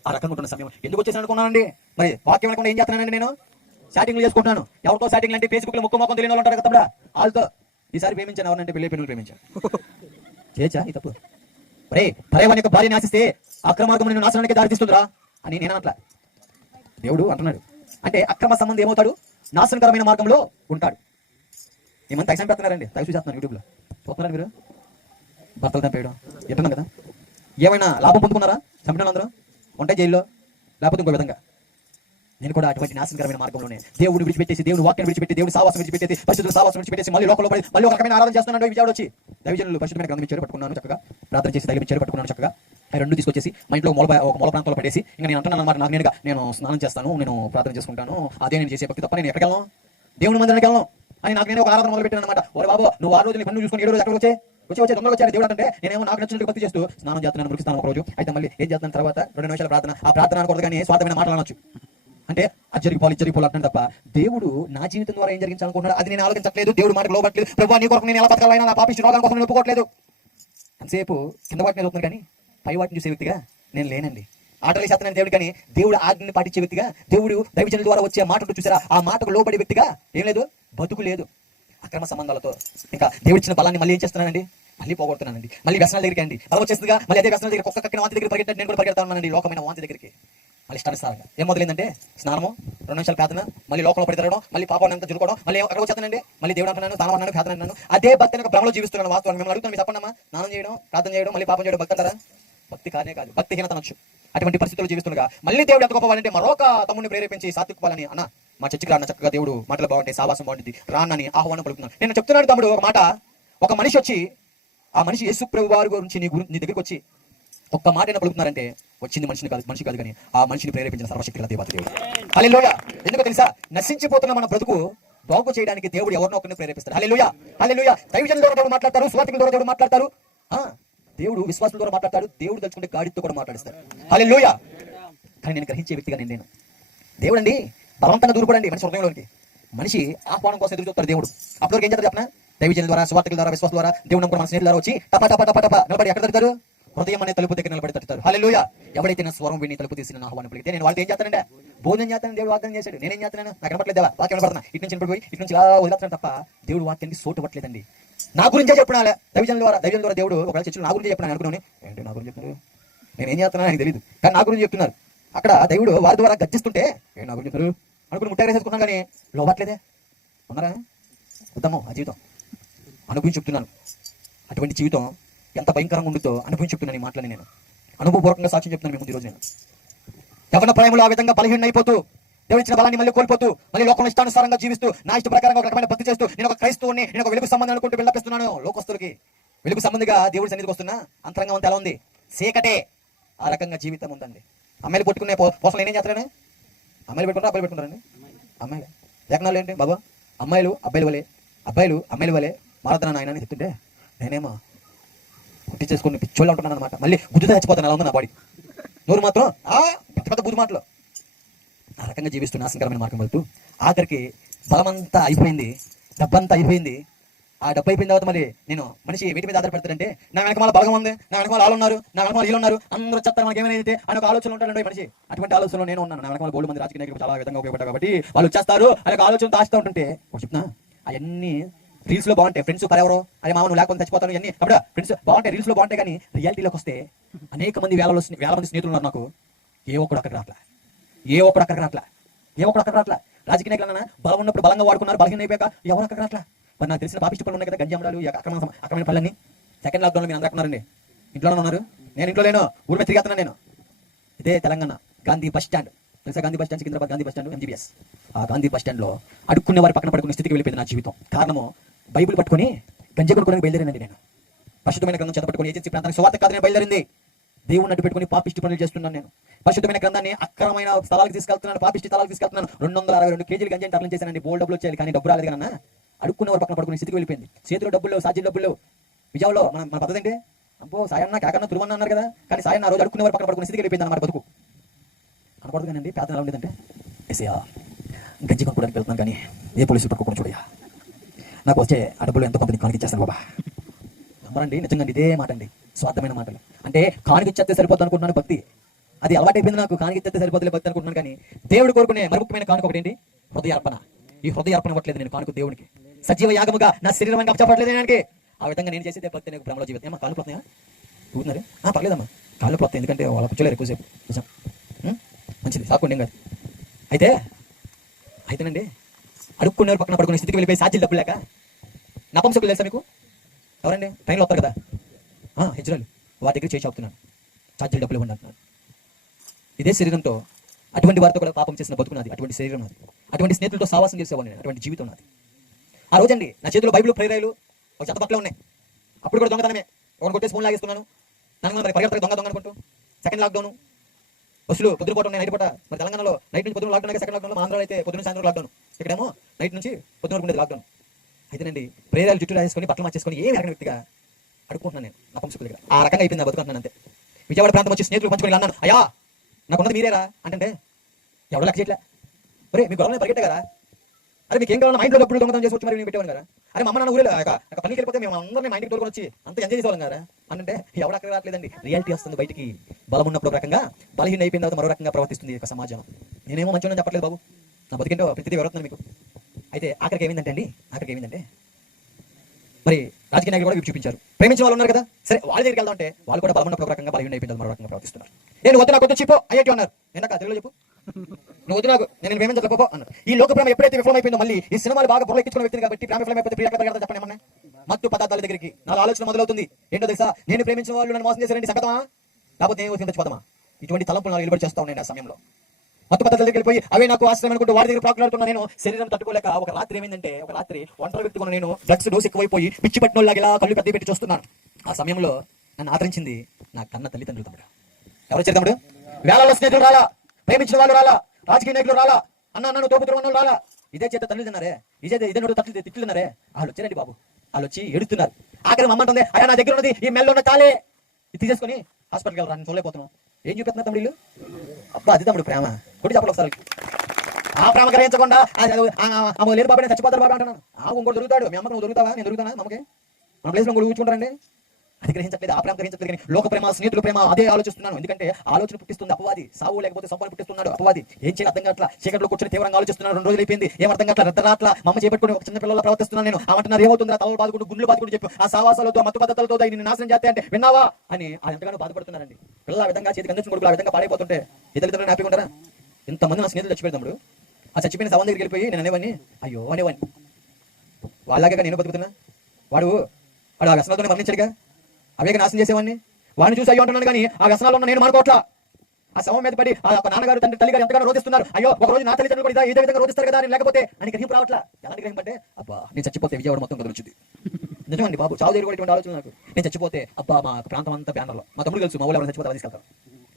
ఆ రకంగా ఉంటున్న సమయం ఎందుకు వచ్చేసాను అనుకున్నానండి? మరి వాక్యం అనుకుంటే ఏం చేస్తున్నానండి? నేను చాటింగ్లు చేసుకుంటున్నాను. ఎవరితో చాటింగ్లు అంటే ఫేస్బుక్ లో ముఖం తెలియని వాళ్ళు ఉంటారు కదా, వాళ్ళతో ఈసారి ప్రేమించాను. ఎవరంటే పెళ్లి పిల్లలు ప్రేమించాను. చేయచ్చా ఈ తప్పు? పరేవాని యొక్క భార్యని ఆశిస్తే అక్రమార్గం నేను నాశనానికి దారితీస్తుందిరా అని నేను అట్లా దేవుడు అంటున్నాడు. అంటే అక్రమ సంబంధం ఏమవుతాడు? నాశనకరమైన మార్గంలో ఉంటాడు. ఏమంత ఎగ్జామ్ పెడుతున్నారండి, తగ్గి చేస్తున్నాను యూట్యూబ్ లో. చూస్తున్నారా మీరు? భర్తలు చంపేయడం ఎట్టున్నాం కదా. ఏమైనా లాభం పొందుకున్నారా? చంపిన అందరూ ఉంటే జైల్లో, లేకపోతే ఇంకో విధంగా. నేను కూడా అటువంటి నాశనకరమైన మార్గంలోనే దేవుడు విడిచిపెట్టేసి, దేవుడు వాక్యం విడిచిపెట్టి, దేవుడు సావాసం విడిచిపెట్టేసి, పరిశుద్ధుల సావాసం విడిచిపెట్టేసి మళ్ళీ లోకంలో పడి మళ్ళీ ఒక రకమైన ఆరాధన చేస్తున్నాడు. విజయాడు వచ్చి దైవజనులు పరిశుద్ధమైన గ్రంథం చేరు పట్టుకున్నాను, చక్కగా ప్రార్థన చేసి తగిలి చేరు పట్టుకున్నాను. చక్కగా రెండు తీసుకొచ్చేసి మా ఇంట్లో ఒక మూల ప్రాంతంలో పడేసి ఇంకా నేను అంటున్నాను అన్నమాట. నాకు నేను స్నానం చేస్తాను, నేను ప్రార్థన చేసుకుంటాను, అదే నేను చేసే భక్తి తప్ప నేను ఎక్కడికి వెళ్ళను, దేవుని మందిరానికి వెళ్ళను అని నాకు నేను ఒక ఆరాధన మొదలు పెట్టాను అనమాట. ఓ బాబు నువ్వు 6 రోజులు పన్ను చూసుకొని 7 రోజులు ఎక్కడ వచ్చే తొందరగా వచ్చారు దేవుడు అంటే నేనేమో నాకు నచ్చినట్టు భక్తి చేస్తూ స్నానం చేస్తున్నాను, మురికిస్తాను ఒక రోజు. అయితే మళ్ళీ ఏం చేస్తాను తర్వాత 2 నిమిషాల ప్రార్థన. ఆ ప్రార్థన అనకూడదు కానీ స్వార్థమైన మాటలు అనొచ్చు. అంటే అది జరిగిపోవాలి అంటాను తప్ప దేవుడు నా జీవితం ద్వారా ఏం జరిగించాలనుకుంటున్నాడు అది నేను ఆలోచించట్లేదు. దేవుడు మాటకు లోబట్టలేదు. ప్రభువా నీ కొరకు నేను ఎలా బతకాలైనా నా పాపిష్టి రోగాల కోసం నేను ఒప్పుకోవట్లేదు. అంతసేపు కింద వాటిని చూస్తున్నాను కానీ పై వాటిని చూసే వ్యక్తిగా నేను లేనండి. ఆటలు చేస్తున్నాను దేవుడు కానీ దేవుడు ఆజ్ఞని పాటించే వ్యక్తిగా, దేవుడు దైవజనుల ద్వారా వచ్చే మాటలు చూసారా ఆ మాటకు లోబడే వ్యక్తిగా ఏం లేదు, బతుకు లేదు. అక్రమ సంబంధాలతో ఇంకా దేవుడిచ్చిన బలాన్ని మళ్ళీ ఏం చేస్తున్నానండి? మళ్ళీ పోగొడుతున్నానండి. మళ్ళీ వ్యసనాల దగ్గరికి అండి బలం వచ్చేస్తుందిగా. మళ్ళీ అదే వ్యసనాల దగ్గర కుక్క కక్కిన వాంతి దగ్గర పరిగెట్టాను, నేను కూడా పరిగెడతానండి లోకమైన వాంతి దగ్గరికి. మళ్ళీ ఇష్టానుసారంగా ఏం మొదలైందంటే స్నానము, 2 నిమిషాలు ప్రార్థన, మళ్ళీ లోకంలో పడి తిరగడం, మళ్ళీ పాపం అంతా జరుగుకోవడం, మళ్ళీ ఎక్కడ వచ్చేస్తానండి మళ్ళీ దేవుడు అంటున్నాను, స్నానం అన్నాను, ప్రార్థన అన్నాను. అదే భక్తి భ్రమలో జీవిస్తున్నాను. వాస్తవాన్ని మిమ్మల్ని అడుగుతాను, మీరు చెప్పండి, స్నానం చేయడం, ప్రార్థన చేయడం, మళ్ళీ పాపం చేయడం భక్తి అంటారా? భక్తి కానే కాదు, భక్తిహీనత అనొచ్చు. అటువంటి పరిస్థితులు జీవిస్తుండగా మళ్ళీ దేవుడు ఎంత గొప్పవాలంటే మరొక తమ్ముడిని ప్రేరేపించి సాత్వికపాలని అన్న మా చర్చికి రాన్న, చక్కగా దేవుడు మాటలు బాగుంటాయి, సావాసం బాగుంటుంది, రానని ఆహ్వానం పలుకుతున్నాను. నేను చెప్తున్నాను తమ్ముడు ఒక మాట. ఒక మనిషి వచ్చి ఆ మనిషి యేసు ప్రభు వారి గురించి నీ దగ్గరికి వచ్చి ఒక్క మాట అయినా పలుకుతున్నారంటే వచ్చింది మనిషి కాదు కానీ ఆ మనిషిని ప్రేరేపించిన సర్వశక్తి గల దేవుడు. హల్లెలూయా. ఎందుకో తెలుసా? నశించిపోతున్న మన బ్రతుకు బాగు చేయడానికి దేవుడు ఎవరినో ఒకరిని ప్రేరేపిస్తాడు. హల్లెలూయా. హల్లెలూయా. దైవజనుల ద్వారా దేవుడు మాట్లాడతారు, స్వార్థికుల ద్వారా దేవుడు మాట్లాడతారు, దేవుడు విశ్వాసుల ద్వారా మాట్లాడతాడు, దేవుడు తలుచుకుంటే గాడితో కూడా మాట్లాడిస్తాడు. హల్లెలూయా. కానీ నేను గ్రహించే వ్యక్తిగా నేను దేవుడు అండి బలవంతంగా దూరపడండి మనిషి హృదయంలోనికి. మనిషి ఆహ్వానం కోసం ఎదురు చూస్తాడు దేవుడు. అప్పటివరకు ఏం చేస్తారు చెప్పనా? దైవజనుల ద్వారా, సువార్తకుల ద్వారా, విశ్వాసం ద్వారా, దేవుడు నమ్ముకున్న మన స్నేహితుల ద్వారా వచ్చి టప టప టప టప నిలబడి ఎక్కడ తడతారు? హృదయం అనే తలుపు దగ్గర నిలబడి తట్టుతారు. హల్లెలూయా. ఎవడైతే నా స్వరం విని తలుపు తీసి నా ఆహ్వానం పలికితే నేను వాళ్ళతో ఏం చేస్తానంటే భోజనం చేస్తాను. దేవుడు వాగ్దానం చేశాడు. నేనేం చేస్తున్నాను? నాకు కనపట్లేదు దేవా, వాక్యం వినపడుతున్నా, ఇటు నుంచి నిలబడిపోయి ఇటు నుంచి ఇలా వదిలేస్తాను తప్ప దేవుడు వాక్యానికి సోటు పట్టలేదండి. నా గురించే చెప్పినా దైవజనుల ద్వారా దేవుడు ఒకవేళ చర్చలు నా గురించి చెప్పినా అనుకున్నాను. ఏంటి నా గురించి చెప్తున్నారు? నేనేం చేస్తున్నాను నాకు తెలియదు, కానీ నా గురించి చెప్తున్నారు. అక్కడ దేవుడు వారి ద్వారా గర్జిస్తుంటే ఏ నా గురించి చెప్తారు అనుకుని ముట్టేసేసుకున్నాను, కానీ లోపట్లేదే. ఉన్నారా? వద్దాము ఆ జీవితం అనుభవించి చెప్తున్నాను. అటువంటి జీవితం ఎంత భయంకరంగా ఉంటుందో అనుభవించి చెప్తున్నాను. ఈ మాటలని నేను అనుభవపూర్వకంగా సాక్ష్యం చెప్తున్నాను మీ ముందు ఈరోజు. నేను యవ్వన ప్రాయంలో ఆ విధంగా బలహీన అయిపోతూ దేవుడు ఇచ్చిన బలాన్ని మళ్ళీ కోల్పోతూ మళ్ళీ లోకం ఇష్టానుసారంగా జీవిస్తూ నా ఇష్ట ప్రకారంగా ఒక రకమైన భక్తి చేస్తూ నేను ఒక క్రైస్తవుని, నేను ఒక వెలుగు సంబంధం అనుకుంటూ వెళ్ళపిస్తున్నాను లోకస్తులకి. వెలుగు సంబంధిగా దేవుడి సన్నిధికి వస్తున్నా అంతరంగం అంతా ఎలా ఉంది? చీకటే. ఆ రకంగా జీవితం ఉందండి. అమ్మాయిలు పట్టుకునే పోసలు నేనేం చేస్తాను? అమ్మాయిలు పెట్టుకుంటారా అబ్బాయిలు పెట్టుకుంటారండి? అమ్మాయిలు లేఖనాలు ఏంటి బాబా? అమ్మాయిలు అబ్బాయిల వలే, అబ్బాయిలు అమ్మాయిల వలే మారద్దాను ఆయన అని చెప్తుంటే నేనేమో కుట్టి చేసుకుని పిచ్చోళ్ళు ఉంటున్నాను అనమాట. మళ్ళీ గుద్దుతో చచ్చిపోతాను, అలా ఉంది నా బాడీ. నోరు మాత్రం పెద్ద పెద్ద బుద్ధి మాటలు. ఆ రకంగా జీవిస్తూ నాశనకరమైన మార్గం వెళ్తూ ఆఖరికి బలమంతా అయిపోయింది, డబ్బంతా అయిపోయింది. ఆ డబ్బు అయిపోయిన తర్వాత మళ్ళీ నేను మనిషి వీటి మీద ఆధారపడతాడంటే నా వెనకమాల బలగం ఉంది, నా వెనకమాల వాళ్ళు ఉన్నారు, నా వెనకమాల వీళ్ళు ఉన్నారు, అందరూ చెప్తారు మనకి ఏమైనా అని ఒక ఆలోచన ఉంటాడండి మనిషి. అటువంటి ఆలోచనలో నేను ఉన్నాను. నా వెనకమాల బోల్డ్ మంది రాజకీయ నాయకులు చాలా విధంగా ఉపయోగపడ్డారు కాబట్టి వాళ్ళు వచ్చేస్తారు అనే ఆలోచన దాచుతూ ఉంటుంటే చెప్తున్నా అవన్నీ రీల్స్ లో బాగుంటాయి. ఫ్రెండ్స్ పరెవరో అరే మామ నువ్వు లేకపోతే చచ్చిపోతాను ఇవన్నీ అప్పుడు ఫ్రెండ్స్ బాగుంటాయి, రీల్స్ లో బాగుంటాయి. కానీ రియాలిటీలోకి వస్తే అనేక మంది వేల మంది స్నేహితులు ఉన్నారు నాకు. ఏ ఒక్కడు అక్కడికి రాట్లా, ఏ ఒక్కడు అక్కడికి రాట్లా. రాజకీయ నాయకులన్నా బలం ఉన్నప్పుడు బలంగా వాడుకున్నారు, బలహీన అయిపోయాక ఎవరు అక్కడికి రాట్లా. మరి నాకు తెలిసిన పాపిష్టి పనులు ఉన్నాయి కదా, గంజామడాలు, అక్రమైన పనులన్నీ. సెకండ్ లాక్డౌన్ లో మీరు అందరూ ఉన్నారండి, ఇంట్లోనే ఉన్నారు. నేను ఇంట్లో లేను, ఊరి మీద తిరిగేస్తున్నాను నేను. ఇదే తెలంగాణ గాంధీ బస్ స్టాండ్ తెలుసా? Gandhi bus stand, Secunderabad Gandhi bus stand, MGBS. ఆ గాంధీ బస్ స్టాండ్ లో అడుక్కునే వారి పక్కన పడుకునే స్థితికి వెళ్ళిపోయింది నా జీవితం. కారణము బైబిల్ పట్టుకుని గంజా కొనుక్కోవడానికి బయలుదేరానండి నేను. పరిశుద్ధమైన గ్రంథం చేతపట్టుకుని ఏజెన్సీ ప్రాంతానికి సువార్త కాదు నేను బయలుదేరింది. దేవుని అడ్డు పెట్టుకుని పాపిష్టి పనులు చేస్తున్నాను నేను. పరిశుద్ధమైన గ్రంథాన్ని అక్రమమైన స్థలాలకు తీసుకెళ్తున్నాను, పాపిష్టి స్థలాలకు తీసుకెళ్తున్నాను. 262 కేజీలు గంజాన్ని తరలించి చేశానండి. బోల్డ్ డబ్బులు వచ్చాయి, కానీ డబ్బు రాలేదు కన్నా. అడుక్కునే వారు పక్కన పడుకునే స్థితికి వెళ్ళిపోయింది. చేతిలో డబ్బులు, సాజీల డబ్బులు. విజయవాడలో మన పద్ధతి ఏంటి? అబ్బో సాయన్న కాకన్నా తురుమన్న అన్నారు కదా, కానీ సాయన్న ఆ రోజు అడుక్కునే వారు పక్కన పడుకునే స్థితికి వెళ్ళిపోయింది అన్నమాట బతుకు. అనకూడదు కానీ అండి, పేదలు ఎలా ఉండేదంటే ఎస్ఐయా గంజి కొనుక్కోవడానికి వెళ్తున్నాను, కానీ ఏ పోలీసులు పట్టుకోకుండా చూడయా, నాకు వచ్చే ఆ డబ్బులు ఎంతో కొంత కానికి ఇచ్చేస్తాను బాబా. నమ్మరండి, నిజంగా ఇదే మాట అండి, స్వార్థమైన మాటలు. అంటే కానికి ఇచ్చేస్తే సరిపోతుంది అనుకుంటున్నాను భక్తి. అది అలవాటు అయిపోయింది నాకు, కానికి ఇచ్చేస్తే సరిపోతుంది భక్తి అనుకుంటున్నాను. కానీ దేవుడు కోరుకునే మరి ముఖ్యమైన కానుక ఒకటి ఏంటి? హృదయార్పణ. ఈ హృదయార్పణ ఇవ్వట్లేదు నేను కానుక దేవునికి. సజీవ యాగముగా నా శరీరం అప్పచెప్పట్లేదు నేను. ఆ విధంగా నేను చేసేదే భక్తి. నాకు భ్రమలో జీవితం. ఏమా కాళ్ళు పోతున్నాయా? ఊరున్నారు? పర్లేదమ్మా, కాళ్ళు పోతాయి, ఎందుకంటే వాళ్ళ కూర్చోలేరు ఎక్కువసేపు. నిజం, మంచిది, సాకుండి ఏం కాదు. అయితేనండి అడుక్కునేవారు పక్కన పడుకునే స్థితికి వెళ్ళిపోయి సాధ్యం డబ్బులు లేక నపంసకులు తెలుసా మీకు? ఎవరండి? ట్రైన్లో వస్తారు కదా హెజ్రాలు, వారి దగ్గర చేసి చెప్తున్నాను, ఛార్జీలు డబ్బులు ఇవ్వండి అంటున్నాను. ఇదే శరీరంతో అటువంటి వారితో కూడా పాపం చేసిన బతుకున్నది, అటువంటి శరీరం నాది. అటువంటి స్నేహితులతో సావాసం చేసేవాడిని, అటువంటి జీవితం నాది. ఆ రోజండి నా చేతిలో బైబిల్, ప్రేరాయలు, ఒక చెత్త పక్కలే ఉన్నాయి. అప్పుడు కూడా దొంగతనమే, ఒకటి కొట్టేసి ఫోన్ లాగేస్తున్నాను. నన్ను మరి పరిగెత్త దొంగ అనుకుంటూ. సెకండ్ లాక్డౌన్, బస్సులు పొద్దున పూట ఉన్నాయి, నైట్ పూట. మరి తెలంగాణలో నైట్ నుంచి పొద్దున లాక్డౌన్, సెకండ్ లాక్డౌన్. ఆంధ్రాలో అయితే పొద్దున సాయంత్రం లాక్డౌన్, ఇక్కడేమో నైట్ నుంచి పొద్దున వరకు ఉండేది లాక్డౌన్. అయితేనండి ప్రేరాలు జుట్టు రాసుకొని బట్టలు మార్చేసుకొని ఏమి ఎరగని వ్యక్తిగా అడుక్కుంటున్నాను నేను నా పంపుల దగ్గర. ఆ రకంగా అయిపోయింది బతుకుంటున్నాను అంతే. విజయవాడ ప్రాంతం వచ్చి స్నేహితులు పంచుకొని అన్నాను, అయ్యా నాకున్నది మీరేరా అంటే ఎవడో లెక్క చేయట్లే. ఒరే మీ గొడవలు పరిగెట్టే కదా, అరే మీకు ఏం కావాలన్నా మా ఇంట్లో డబ్బులు దొంగతనం చేసి వచ్చి మరి నేను పెట్టేవాను కదా. అరే మా అమ్మ నాన్న ఊరేలా పనికి వెళ్ళిపోతే మేము అందరినీ మా ఇంటికి తోడుకొని వచ్చి అంత ఎంజాయ్ చేసేవాళ్ళం కదా అంటే ఎవడ అక్కడ రావట్లేదండి. రియాలిటీ వస్తుంది బయటికి. బలం ఉన్నప్పుడు ఒక రకంగా, బలహీన అయిపోయిన తర్వాత మరో రకంగా ప్రవర్తిస్తుంది ఒక సమాజం. నేనేమో మంచిగా చెప్పట్లేదు బాబు, నా బతికేంటో ప్రతిదీ వివరిస్తున్నాను మీకు. అయితే ఆఖరికి ఏమైందంటే మరి రాజకీయ నాయకులు కూడా వీపు చూపించారు. ప్రేమించిన వాళ్ళు ఉన్నారు కదా, సరే వాళ్ళ దగ్గరికి వెళ్దాం అంటే వాళ్ళు కూడా బలమున్న ఒక రకంగా, బలహీన అయిపోయింది మరో రకంగా ప్రవర్తిస్తున్నారు. నేను వద్దు, నాకు వద్దు చెప్పు అయ్యేటి అన్నారు. నేను తెలుగులో చెప్పు, నువ్వు వద్దు నాకు, నేను ప్రేమించకపో అన్నారు. ఈ లోక ప్రేమ ఎప్పుడైతే విఫలం అయిపోయిందో, మళ్ళీ ఈ సినిమాలు బాగా పొరలెక్కించుకున్న వ్యక్తిని కాబట్టి ప్రేమ విఫలం అయిపోతే ప్రియాక పెరగదా చెప్పండి ఏమన్నా. మత్తు పదార్థాల దగ్గరికి నా ఆలోచన మొదలవుతుంది. ఏంటో తెలుసా, నేను ప్రేమించిన వాళ్ళు నన్ను మోసం చేశారండి సంగతమా, లేకపోతే నేను చచ్చిపోతామా? ఇటువంటి తలంపులు నాకు నిలబడి చేస్తా ఉన్నాయండి ఆ సమయంలో. మత్తు పదార్థాల దగ్గరికి వెళ్ళిపోయి అవే నాకు ఆశ్రయం అనుకుంటూ వాడి దగ్గర ప్రాకులాడుతున్నా. నేను శరీరం తట్టుకోలేక ఒక రాత్రి ఏమైందంటే, ఒక రాత్రి ఒంటరి వ్యక్తిగా నేను డ్రగ్స్ డోస్ ఎక్కువైపోయి పిచ్చి పట్టిన వాళ్ళకి ఇలా కళ్ళు పెద్ద పెట్టి చూస్తున్నాను. ఆ సమయంలో నన్ను ఆదరించింది నా కన్న తల్లిదండ్రులు. తమ్ముడు ఎవరు వచ్చారు తమ్ముడు? వేళల్లో స్నేహితులు రాలా, ప్రేమించిన వాళ్ళు రాలా, రాజకీయ నాయకులు రాలా, అన్న తోపుతున్న వాళ్ళు రాలా. ఇదే చేత తల్లి తిన్నారే, ఇదే నోడు తిట్లు తిన్నారే, వాళ్ళు వచ్చారండి బాబు. వాళ్ళు వచ్చి ఎడుతున్నారు. ఆఖరి మా అమ్మ అంటుంది, అయ్యా నా దగ్గర ఉన్నది ఈ మెల్లో ఉన్న తాలే, ఇది తీసేసుకొని హాస్పిటల్కి వెళ్ళరా, నేను చూడలేకపోతున్నాను. ఏం చూపిస్తున్నారు తమ్ముడు? అబ్బా అది తమ్ముడు ప్రేమ. కొట్టి చెప్పాలి ఒకసారి. ఆ ప్రేమ గ్రహించకుండా లేదు బాబా నేను చచ్చిపోతారు బాబా అంటున్నాను. ఇంకోటి దొరుకుతాడు. మీ అమ్మకు నువ్వు దొరుకుతావా? నేను దొరుకుతానా? నమ్మకే మన ప్లేస్ లో కూడా కూర్చుంటారండి. అది గ్రహించట్లేదు. ఆ ప్రేమ గ్రహించట్లేదు. కానీ లోక ప్రేమ, స్నేహితుల ప్రేమ అదే ఆలోచిస్తున్నాను. ఎందుకంటే ఆలోచన పుట్టిస్తుంది అపవాది. సావు లేకపోతే సంపాదన పుట్టిస్తున్నాడు అపవాది. ఏం చేయాలి అర్థం కావట్లా. చీకట్లో కూర్చొని తీవ్రంగా ఆలోచిస్తున్నాను. 2 రోజులు అయిపోయింది. ఏం అర్థం కావట్లా. రద్దరాట్లా మమ్మ చేపట్టుకుని ఒక చిన్న పిల్లల ప్రవర్తిస్తున్నాను నేను. అమంటున్నారు ఏమవుతుందా? తల బాదుకుంటూ గుండ్లు బాదుకుంటూ చెప్పి ఆ సావాసాలతో మత్తు పద్ధతులతో నిన్ను నాశనం చేస్తే అంటే విన్నావా అని ఎంతగానో బాధపడుతున్నారండి. పిల్లలు ఆ విధంగా చేతి కందించిన కొడుకులు ఆ విధంగా పాడైపోతుంటే ఇతరులు హ్యాపీగా ఉంటారా? ఇంతమంది నా స్నేహితులు చచ్చిపోయినప్పుడు ఆ చచ్చిపోయిన సవం దగ్గరికి వెళ్ళిపోయి నేను అనేవాడిని అయ్యో అనేవాడిని. వాళ్ళలాగా నేను బతుకుతున్నా. వాడు ఆ వ్యసనాలతోనే మరణించాడుగా. అవే నాశనం చేసేవాడిని. వాడిని చూసి అయ్యో అంటున్నాను కానీ ఆ వ్యసనాల్లో ఉన్న నేను మానుకోవట్లా. ఆ శవం మీద పడి ఆ నాన్నగారు తల్లిగారు ఎంతగానో రోధిస్తున్నారు. అయ్యో ఒక రోజు నా తల్లిదండ్రులు కూడా ఇదే విధంగా రోధిస్తారు కదా అని లేకపోతే అని గ్రహింపు రావట్లా. ఎలాంటి గ్రహింపు అంటే అబ్బా నేను చచ్చిపోతే విజయవాడ మొత్తం కదులుచుంది. నిజమండి బాబు, చావు దగ్గర కూడా ఇటువంటి ఆలోచన నాకు. నేను చచ్చిపోతే అబ్బా మా ప్రాంతం అంతా బ్యానర్లో మా తమ్ముడు తెలుసు మా ఊళ్ళో ఎవరైనా చచ్చిపోతే తీసుకెళ్తారు.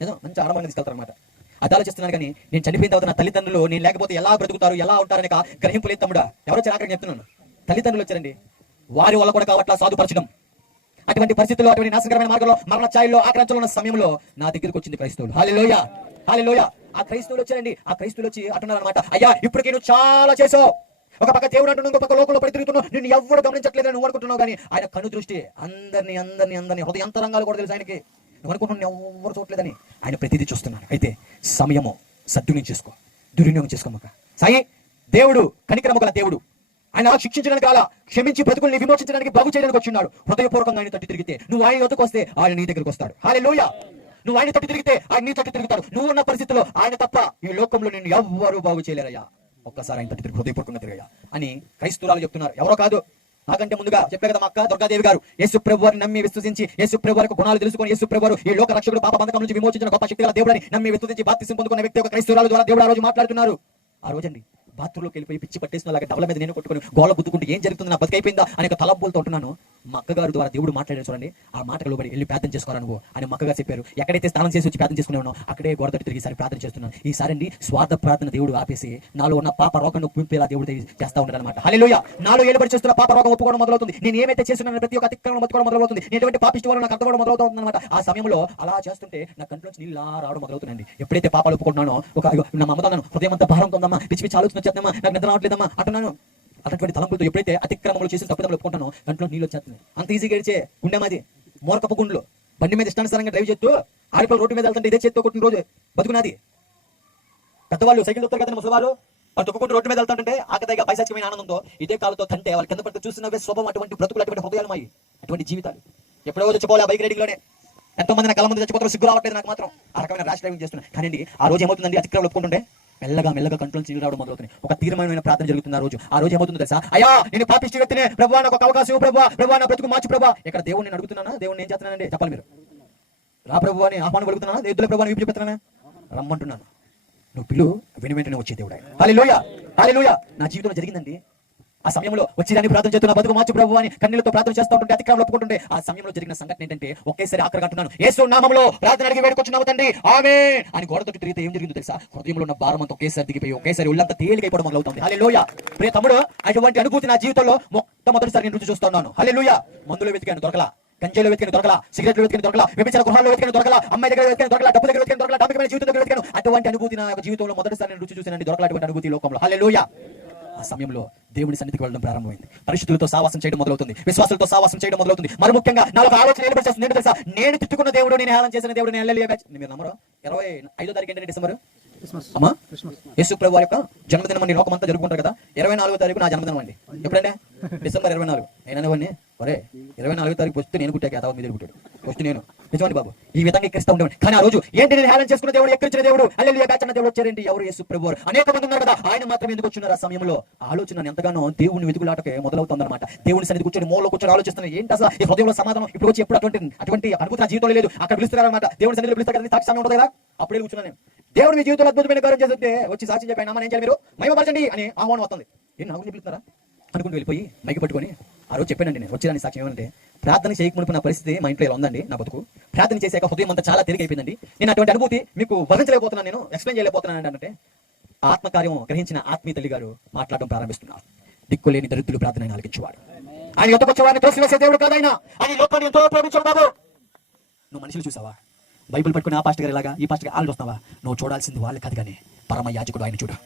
నిజం, మంచి ఆడమంగా తీసుకెళ్తారు అనమాట. అది ఆలోచిస్తున్నాను కానీ నేను చనిపోయిన తర్వాత నా తల్లిదండ్రులు నేను లేకపోతే ఎలా బ్రతుకుతారు ఎలా ఉంటారని గ్రహింపు లేదు తమ్ముడా. ఎవరో చిరాకని చెప్తున్నాను. తల్లిదండ్రులు వచ్చారండి, వారి వల్ల కూడా కావట్లా సాధుపరచడం. అటువంటి పరిస్థితుల్లో అటువంటి నాశనకరమైన మార్గంలో మరణ ఛాయల్లో ఆక్రంచలో ఉన్న సమయంలో నా దగ్గరికి వచ్చింది క్రైస్తవులు. హల్లెలూయా హల్లెలూయా. ఆ క్రైస్తవులు వచ్చారండి. ఆ క్రైస్తవులు వచ్చి అంటున్నారు అనమాట, అయ్యా ఇప్పటికీ నువ్వు చాలా చేసావు. ఒక పక్క దేవుడు అంటున్నావు, ఇంకొక పక్క లోకంలో పడి తిరుగుతున్నావు. నిన్ను ఎవరు గమనించట్లేదు నువ్వు అనుకుంటున్నావు. కానీ ఆయన కను దృష్టి అందరినీ హృదయంతరంగాలు కూడా తెలుసు ఆయనకి. నువ్వు అనుకుంటున్నావు ఎవరు చూడలేదని, ఆయన ప్రతిదీ చూస్తున్నాడు. అయితే సమయము సద్వినియోగం చేసుకో, దుర్వినియోగం చేసుకోమక. సాయి దేవుడు కనికరము గల దేవుడు. ఆయన శిక్షించడానికి అలా క్షమించి బ్రతుకుల్ని విమోచించడానికి బాగు చేయడానికి వచ్చిన్నాడు. హృదయపూర్వకంగా ఆయన తట్టు తిరిగితే నువ్వు ఆయన వద్దకు వస్తే ఆయన నీ దగ్గరకు వస్తాడు. హల్లెలూయా. నువ్వు ఆయన తట్టు తిరిగితే ఆయన నీ తట్టు తిరుగుతాడు. నువ్వు ఉన్న పరిస్థితిలో ఆయన తప్ప ఈ లోకంలో నిన్ను ఎవ్వరూ బాగు చేయలేరయ్యా. ఒక్కసారి ఆయన తట్టు తిరిగి హృదయపూర్వకంగా తిరిగయ్యా అని క్రైస్తవురాలు చెప్తున్నారు. ఎవరో కాదు, నాకంటే ముందుగా చెప్పే కదా మా అక్క దుర్గాదేవి గారు. యేసు ప్రభు వారిని నమ్మి విశ్వసించి యేసు ప్రభు వారి గుణాలు తెలుసుకొని యేసు ప్రభు వారు ఈ లోక రక్షకుడు పాప బంధకం నుంచి విమోచించిన గొప్ప శక్తి గల దేవుడని నమ్మి విశ్వసించి బాప్తిసం పొందుకున్న వ్యక్తి ఒక క్రైస్తవురాలు ద్వారా దేవుడు ఆ రోజు మాట్లాడుతున్నారు. ఆ రోజండి బాత్రూంలోకి వెళ్ళిపోయి పిచ్చి పట్టేసిన లాగా డబ్బల మీద నేను కొట్టుకుని గోళ బుద్దుకుంటూ ఏం జరుగుతుంది నా బతికైపోయిందా అనే తలబ్బులతో ఉంటున్నాను. మా అక్కగారు ద్వారా దేవుడు మాట్లాడారు చూడండి. ఆ మాటకు లోబడి వెళ్ళి ప్రార్థన చేసుకోరా నువ్వు అని మా అక్కగారు చెప్పారు. ఎక్కడైతే స్నానం చేసి వచ్చి ప్రార్థన చేసుకున్నానో అక్కడే గోడ తట్టు తిరిగి ఈసారి ప్రార్థన చేస్తున్నాను. ఈసారి స్వార్థ ప్రార్థన దేవుడు ఆపేసి నాలో ఉన్న పాప రోగాన్ని ఒప్పింపేలా దేవుడు చేస్తా ఉన్నాడు అనమాట. హల్లెలూయా. నాలో ఏలుబడి చేస్తున్న పాప రోగం ఒప్పుకోవడం మొదలవుతుంది. నేను ఏమైతే చేస్తున్నాను ప్రతి ఒక్క అతిక్రమం మొత్తుకోవడం మొదలవుతుంది. నేను ఎటువంటి పాపిష్టి వల్ల నాకు అర్థం మొదలవుతుంది అనమాట. ఆ సమయంలో అలా చేస్తుంటే నా కంట్లోంచి నీళ్ళు రావడం మొదలవుతుందండి. ఎప్పుడైతే పాపాలు ఒప్పుకుంటున్నానో ఒక నా అమ్మతో హృదయం అంతా భారంతో ఉందమ్మా, పిచ్చి పిచ్చి ఆలోచన వచ్చేద్దామా, నాకు నిద్ర రావట్లేదమ్మా అంటున్నాను. అటువంటి తలంపులతో ఎప్పుడైతే అతిక్రమంలో చేసిన తప్పుదలు ఒప్పుకుంటానో కంట్లో నీళ్ళు వచ్చేస్తుంది. అంత ఈజీగా గడిచే గుండె మాది మోరకపు గుండ్లు. బండి మీద ఇష్టానుసారంగా డ్రైవ్ చేస్తూ ఆడిపలు రోడ్డు మీద వెళ్తుంటే ఇదే చేతితో కొట్టిన రోజు బతుకున్నది. పెద్దవాళ్ళు సైకిల్ దొరుకుతారు కదా ముసలివారు, వాళ్ళు తొక్కుకుంటూ రోడ్డు మీద వెళ్తుంటే ఆకతాయిగా పైశాచికమైన ఆనందంతో ఇదే కాలుతో తంటే వాళ్ళు కింద పడితే చూస్తున్నవే శోభం. అటువంటి బ్రతుకులు, అటువంటి హృదయాలు మాయి, అటువంటి జీవితాలు. ఎప్పుడో చచ్చిపోలే బైక్ రైడింగ్ లోనే ఎంతో మంది నా కళ్ళ ముందు చచ్చిపోతారు. సిగ్గు రావట్లేదు నాకు మాత్రం. ఆ రకమైన ర్యాష్ డ్రైవింగ్ చేస్తున్నాను. కానీ ఆ రోజు ఏమవుతుందండి, అతిక్రమం ఒప్పుకుంటుంటే మెల్లగా కంట్రోల్ చేయడం రావడం మొదలవుతుంది. ఒక తీర్మానమైన ప్రార్థన జరుగుతుంది. ఆ రోజు ఏమవుతుందో తెలుసా, అయ్యా నేను పాపిష్టి వ్యక్తినే ప్రభువా, నాకు ఒక అవకాశం ప్రభువా, నా బ్రతుకు మార్చి ప్రభువా. ఇక్కడ దేవుడిని నేను అడుగుతున్నానా, దేవుడిని ఏం చేస్తున్నానండి చెప్పాలి మీరు. రా ప్రభువా అని ఆహ్వానం పలుకుతున్నానా, దేవుళ్ళ ప్రభువా వీపు చూపిస్తున్నానా, రమ్మంటున్నాను. నువ్వు పిలు, వెంటనే వచ్చే దేవుడు. హల్లెలూయా హల్లెలూయా. నా జీవితంలో జరిగిందండి. ఆ సమయంలో వచ్చి దాన్ని ప్రార్థన చేస్తున్నా, బతుకు మార్చి ప్రభు అని కన్నీళ్లతో ప్రార్థన చేస్తూ ఉంటుంటే, అతిక్రమం ఒప్పుకుంటుంటే ఆ సమయంలో జరిగిన సంఘటన ఏంటంటే ఒకేసారి ఆఖరి అంటున్నాను, యేసు నామములో ప్రార్థన అడిగి వేడుకొచ్చున్నాము తండ్రి ఆమేన్ అని గోడ తోటి తిరిగితే ఏం జరిగిందో తెలుసా, హృదయంలో ఉన్న భారం అంతా ఒకేసారి దిగిపోయి ఒకేసారి ఒళ్ళంతా తేలికైపోవడం మొదలవుతుంది. హల్లెలూయా. ప్రియ తమ్ముడు, అటువంటి అనుభూతి నా జీవితంలో మొట్టమొదటిసారి నేను రుచి చూస్తున్నాను. హల్లెలూయా. మందులో వెతికాను దొరకలా, గంజాయిలో వెతికిన దొరకలా, సిగరెట్లు వెతికిన దొరకలా, వ్యభిచార గృహాల్లో వెతికిన దొరకలా, అమ్మాయి దగ్గర వెతికిన దొరకలా, డబ్బు దగ్గర వెతికిన దొరకలా, డబ్బుకమైన జీవితం దగ్గర వెతికాను. అటువంటి అనుభూతి నా జీవితంలో మొదటిసారి నేను రుచి చూసానండి. దొరకలా అటువంటి అనుభూతి లోకంలో. హల్లెలూయా. ఆ సమయంలో దేవుడి సన్నిధికి వెళ్ళడం ప్రారంభమైంది. పరిశుద్ధులతో సావాసం చేయడం మొదలవుతుంది, విశ్వాసులతో సావాసం చేయడం మొదలవుతుంది. మరి ముఖ్యంగా నాకు ఆలోచన ఏర్పడి నేను తెలుసా, నేను తిట్టుకున్న దేవుడు, నేను హేళన చేసిన దేవుడు, నేను మీరు నమ్మరు. 25వ తారీఖు ఏంటంటే డిసెంబర్ అమ్మా యేసు ప్రభు వారి యొక్క జన్మదినం అండి. లోకమంతా జరుపుకుంటారు కదా. 24వ తారీఖు నా జన్మదినం అండి. ఎప్పుడంటే డిసెంబర్ 24. అయినవన్నీ ఒరే 24వ తారీఖు వస్తే నేను పుట్టాక అతవ మీద పుట్టాడు వస్తే నేను నిజమండి బాబు. ఈ విధంగా ఎక్కిస్తూ ఉండేవాడు. కానీ ఆ రోజు ఏంటి, నేను హేళన చేసుకున్న దేవుడు, ఎక్కించిన దేవుడు, హల్లెలూయా బ్యాచ్ అన్న దేవుడు వచ్చారండి. ఎవరు? యేసు ప్రభు వారు. అనేక మంది ఉన్నారు కదా, ఆయన మాత్రం ఎందుకు వచ్చున్నారు? ఆ సమయంలో ఆలోచన ఎంతగానో దేవుడిని వెతుకులాటకే మొదలవుతుందన్నమాట. దేవుని సన్నిధి కూర్చొని మూలలో కూర్చొని ఆలోచిస్తున్నాను, ఏంటి అసలు ఈ హృదయంలో సమాధానం ఇప్పుడు వచ్చి ఎప్పుడు అటువంటి అనుభూతి నా జీవితంలో లేదు. అక్కడ పిలుస్తారన్నమాట, దేవుడి సన్నిధిలో పిలుస్తారు కదా, సాక్షి సమయం ఉంటుంది కదా, అప్పుడే కూర్చున్నాను నేను. దేవుడు మీ జీవితంలో అద్భుతమైన కార్యం చేస్తుంటే వచ్చి సాక్షి చెప్పాను, అమ్మ ఏం చేయాలి మీరు మహిమపరచండి అని ఆహ్వానం వస్తుంది. ఏం నాకు పిలుస్తారా అనుకుంటూ వెళ్ళిపోయి మైకి పట్టుకొని ఆ రోజు చెప్పానండి నేను. వచ్చేదాన్ని సాక్షి ఏమంటే, ప్రార్థన చేయకమునుపు నా పరిస్థితి మా ఇంట్లో ఇలా ఉందండి. నా బతుకు ప్రార్థన చేసాక హృదయం అంతా చాలా తేలికైపోయిందండి. నేను అటువంటి అనుభూతి మీకు వర్ణించలేకపోతున్నాను, నేను ఎక్స్ప్లెయిన్ చేయలేకపోతున్నాను అంటే ఆత్మకార్యం గ్రహించిన ఆత్మీయ తల్లి గారు మాట్లాడడం ప్రారంభిస్తున్నారు. దిక్కులేని దరిద్రులు ప్రార్థన ఆలకించేవాడు. ఆయన యొద్దకొచ్చేవాడిని తోసివేసే దేవుడు కాదైనా, ఆయన లోకాన్ని ఎంతో ప్రేమించాడు. బాబు నువ్వు మనుషులు చూసావా? బైబిల్ పట్టుకుని ఆ పాస్టర్ గారు ఇలాగా, ఈ పాస్టర్ గారు వాళ్ళు వస్తావా? నువ్వు చూడాల్సింది వాళ్ళు కాదు కానీ పరమ యాజకుడు ఆయన చూడు.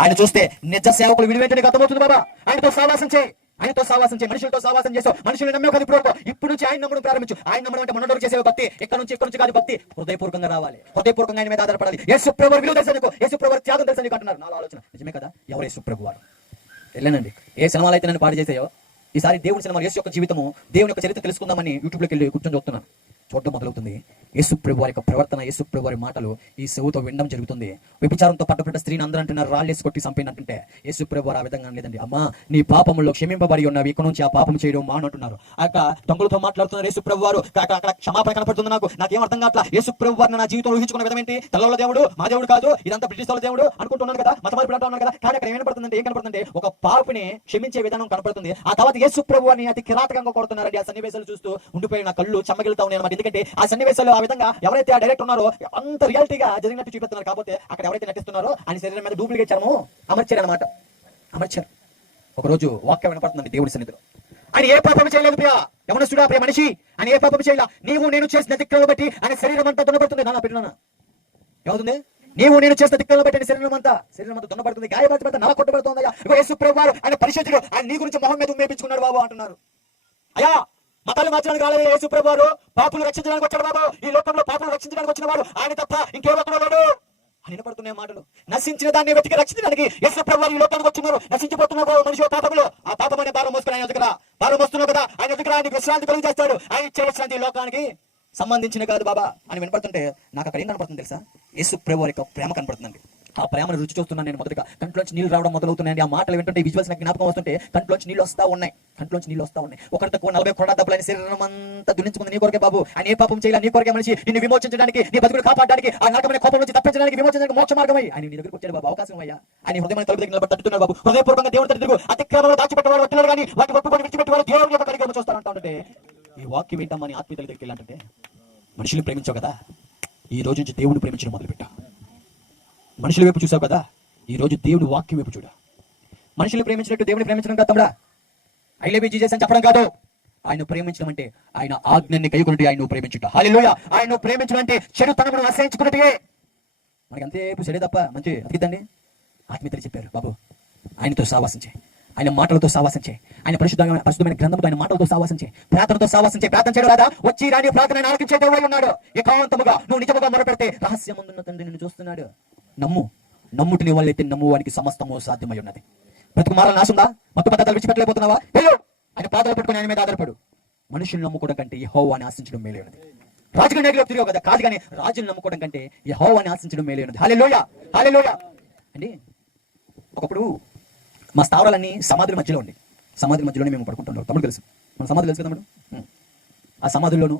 ఆయన చూస్తే నిజ సేవకులు విడివేంటనే అర్థమవుతుంది బాబా. ఆయనతో సావాసం చేయి, ఆయనతో సావాసం చేయి. మనుషులతో సావాసం చేసావు, మనుషులు నమ్మే కదా. ఇప్పుడు నుంచి ఆయన నమ్మడం ప్రారంభించు. ఆయన నమ్మడం అంటే మనోడు చేసే భక్తి ఇక్కడ నుంచి కాదు. భక్తి హృదయపూర్వకంగా రావాలి, హృదయపూర్వకంగా ఆయన మీద ఆధారపడాలి. యేసు ప్రభువు విలువ తెలుసా నీకు? యేసు ప్రభువు త్యాగం తెలుసా నీకు అంటున్నారు. నాలో ఆలోచన నిజమే కదా. ఎవరు యేసు ప్రభు వారు? వెళ్ళానండి, ఏ సినిమాలు అయితే నన్ను పాడు చేసాయో ఈసారి దేవుడి సినిమా యేసు యొక్క జీవితము, దేవుని యొక్క చరిత్ర తెలుసుకుందామని యూట్యూబ్లోకి వెళ్ళి కూర్చొని చూస్తున్నాను. చూడడం మొదలవుతుంది. యేసు ప్రభు వారి యొక్క ప్రవర్తన, యేసు ప్రభు వారి మాటలు ఈ చెవుతో వినడం జరుగుతుంది. వ్యభిచారంతో పట్టబడ్డ స్త్రీని అందరూ అంటున్నారు రాళ్ళేసి కొట్టి చంపినట్టుంటే యేసు ప్రభు వారు ఆ విధంగా లేదండి. అమ్మా నీ పాపములో క్షమింపబడి ఉన్నవి, ఇక్కడ నుంచి ఆ పాపం చేయడం మానంటున్నారు. అక్కడ దొంగలతో మాట్లాడుతున్నారు యేసు ప్రభు వారు. అక్కడ క్షమాపణ కనపడుతుంది. నాకేం అర్థం కావట్లా. యేసు ప్రభు వారిని నా జీవితంలో ఊహించుకున్న విధం ఏంటి? తెల్లల దేవుడు, మా దేవుడు కాదు, ఇదంతా బ్రిటిష్ వాళ్ళ దేవుడు అనుకుంటున్నాను కదా, మతమార్పు అంటున్నాను కదా. కానీ అక్కడ ఏం కనపడుతుందంటే ఒక పాపిని క్షమించే విధానం కనపడుతుంది. ఆ తర్వాత యేసు ప్రభు వారిని అతి కిరాతకంగా కొడుతున్నారండి. ఆ సన్నివేశాలు చూస్తూ ఉండిపోయిన కళ్ళు చెమ్మగిలుతా ఉన్నాయి అన్నమాట. ఎందుకంటే ఆ సన్నివేశాలు ఆ విధంగా ఎవరైతే ఆ డైరెక్టర్ ఉన్నారో అంత రియాలిటీగా జరిగినట్టు చూపిస్తున్నారు. కాకపోతే అక్కడ ఎవరైతే నటిస్తున్నారో ఆయన శరీరం మీద డూప్లికేట్ చర్మం అమర్చారు అనమాట. అమర్చారు. ఒకరోజు వాక్యం వినపడుతుందండి దేవుడి సన్నిధిలో. ఆయన ఏ పాపం చేయలేదు ప్రియా, యవనస్తుడా, ప్రియ మనిషి, ఆయన ఏ పాపం చేయలే. నీవు నేను చేసిన దిక్కులను బట్టి ఆయన శరీరం అంతా దున్నపడుతుంది. నా పెట్టినా ఏమవుతుంది? నీవు నేను చేసిన దిక్కులను బట్టి శరీరం అంతా దున్నపడుతుంది, గాయపడుతుంది, నల కొట్టబడుతుంది. యేసు ప్రభువు వారు ఆయన పరిశుద్ధుడు, ఆయన నీ గురించి మొహం మీద ఉమ్మేపించుకున్నాడు బాబు అంటున్నారు. అయ్యా మతాలు మార్చడానికి రాలేదు యేసు ప్రభు వారు, పాపులు రక్షించడానికి వచ్చాడు బాబు. ఈ లోకంలో పాపులు రక్షించడానికి వచ్చిన వాడు ఆయన తప్ప ఇంకెవరు లేడు అని వినపడుతున్నాయి మాటలు. నశించిన దాన్ని వెతికి రక్షించడానికి యేసు ప్రభు వారు ఈ లోకానికి వచ్చినారు. నశించిపోతున్నారు మనిషి పాపంలో. ఆ పాపం అనే భారం మోసుకుని ఆయన ఎదుగురా, భారం వస్తున్నావు కదా, ఆయన ఎదుగురా, ఆయనకి విశ్రాంతి కలిగి చేస్తాడు. ఆయన ఇచ్చే విశ్రాంతి ఈ లోకానికి సంబంధించిన కాదు బాబా అని వినపడుతుంటే నాకు అక్కడ ఏం కనపడుతుంది తెలుసా? యేసు ప్రభు వారి యొక్క ప్రేమ కనపడుతుందండి. ఆ ప్రేమను రుచి చూస్తున్నాను నేను. మొదటిగా కంట్లోంచి నీళ్ళు రావడం మొదలవుతున్నాయండి. ఆ మాటలు వింటుంటే విజువల్స్ నాకు జ్ఞాపకం వస్తుంటే కంట్లోంచి నీళ్ళు వస్తా ఉన్నాయి. ఒకరి తక్కువ 40 కొరడా దెబ్బలు ఆయన శరీరం అంతా దునించుకుంది నీ కొరకే బాబు. ఆయన ఏ పాపం చేయాలి, నీ కొరకే మనిషి, నిన్ను విమోచించడానికి, నీ బతుకులు కాపాడడానికి, ఆ నరకమైన కోపం నుంచి తప్పించడానికి, విమోచించడానికి మోక్ష మార్గమై ఆయన నీ దగ్గరకు వచ్చాడు బాబు. అవకాశం అయ్యా. ఆయన హృదయం తలుపు దగ్గర తట్టుతున్నాడు బాబు. హృదయపూర్వకంగా దేవుడి దగ్గరకు అతిక్రమంలో దాచిపెట్టేవాడు వట్టినారు కానీ వాటి ఒప్పుకొని విడిచిపెట్టేవాడు దేవుడి యొక్క కార్యక్రమం చూస్తారంటా ఉంటే ఈ వాక్యం ఏంటమ్మని ఆత్మీయతల దగ్గరికి వెళ్ళాలంటే మనుషులు ప్రేమించావు కదా, ఈ రోజు నుంచి దేవుడిని ప్రేమించడం మొదలుపెట్టా. మనుషుల వైపు చూసావు కదా, ఈ రోజు దేవుడి వాక్యం వైపు చూడ. మనుషులు ప్రేమించినట్టు దేవుని ప్రేమించడం కాదు తమ్ముడా. ఐ లవ్ యు జీసస్ అని చెప్పడం కాదు. ఆయన ప్రేమించడం అంటే ఆయన ఆజ్ఞని కైకొనుట ఆయన ప్రేమించుట. హల్లెలూయా. ఆయన ప్రేమించడం అంటే చెడుతనమును అసహించుకున్నట్టే. మనకి అంతేపు చెడే తప్ప మంచి అతికిద్దండి. ఆత్మీయతలు చెప్పారు బాబు ఆయనతో సావాసం చేయి, ఆయన మాటలతో సావాసం చేయి, ఆయన పరిశుద్ధమైన గ్రంథంతో ఆయన మాటలతో సావాసం చేయి, ప్రార్థనతో సావాసం చేయి. ప్రార్థన చేయడం రాదా? వచ్చి రాని ప్రార్థన ఆలకించే దేవుడై ఉన్నాడు. ఏకాంతముగా నువ్వు నిజముగా మొరపెడితే రహస్యమందున్న తండ్రి నిన్ను చూస్తున్నాడు. నమ్ముటిని వాళ్ళైతే నమ్మువానికి సమస్తము సాధ్యమై ఉన్నది. బ్రతుకు మారాల నాశందా? మత్తు పద్ధతులు విడిచిపెట్టలేకపోతున్నావా? వెళ్ళు, ఆయన పాదాలు పట్టుకుని ఆయన మీద ఆధారపడు. మనుషులు నమ్ముకోవడం కంటే యెహోవాని ఆశించడం మేలే ఉన్నది. రాజుగా నేగిలో తిరిగావు కదా, కాదు కానీ రాజుని నమ్ముకోవడం కంటే యెహోవాని ఆశించడం మేలే ఉన్నది. హల్లెలూయా, హల్లెలూయా అండి. ఒకప్పుడు మా స్థావరాలన్నీ సమాధుల మధ్యలో ఉండి, సమాధుల మధ్యలోనే మేము పడుకుంటున్నాం. తమ్ముడు తెలుసు, మన సమాధులు తెలుసు కదా తమ్ముడు. ఆ సమాధుల్లోనూ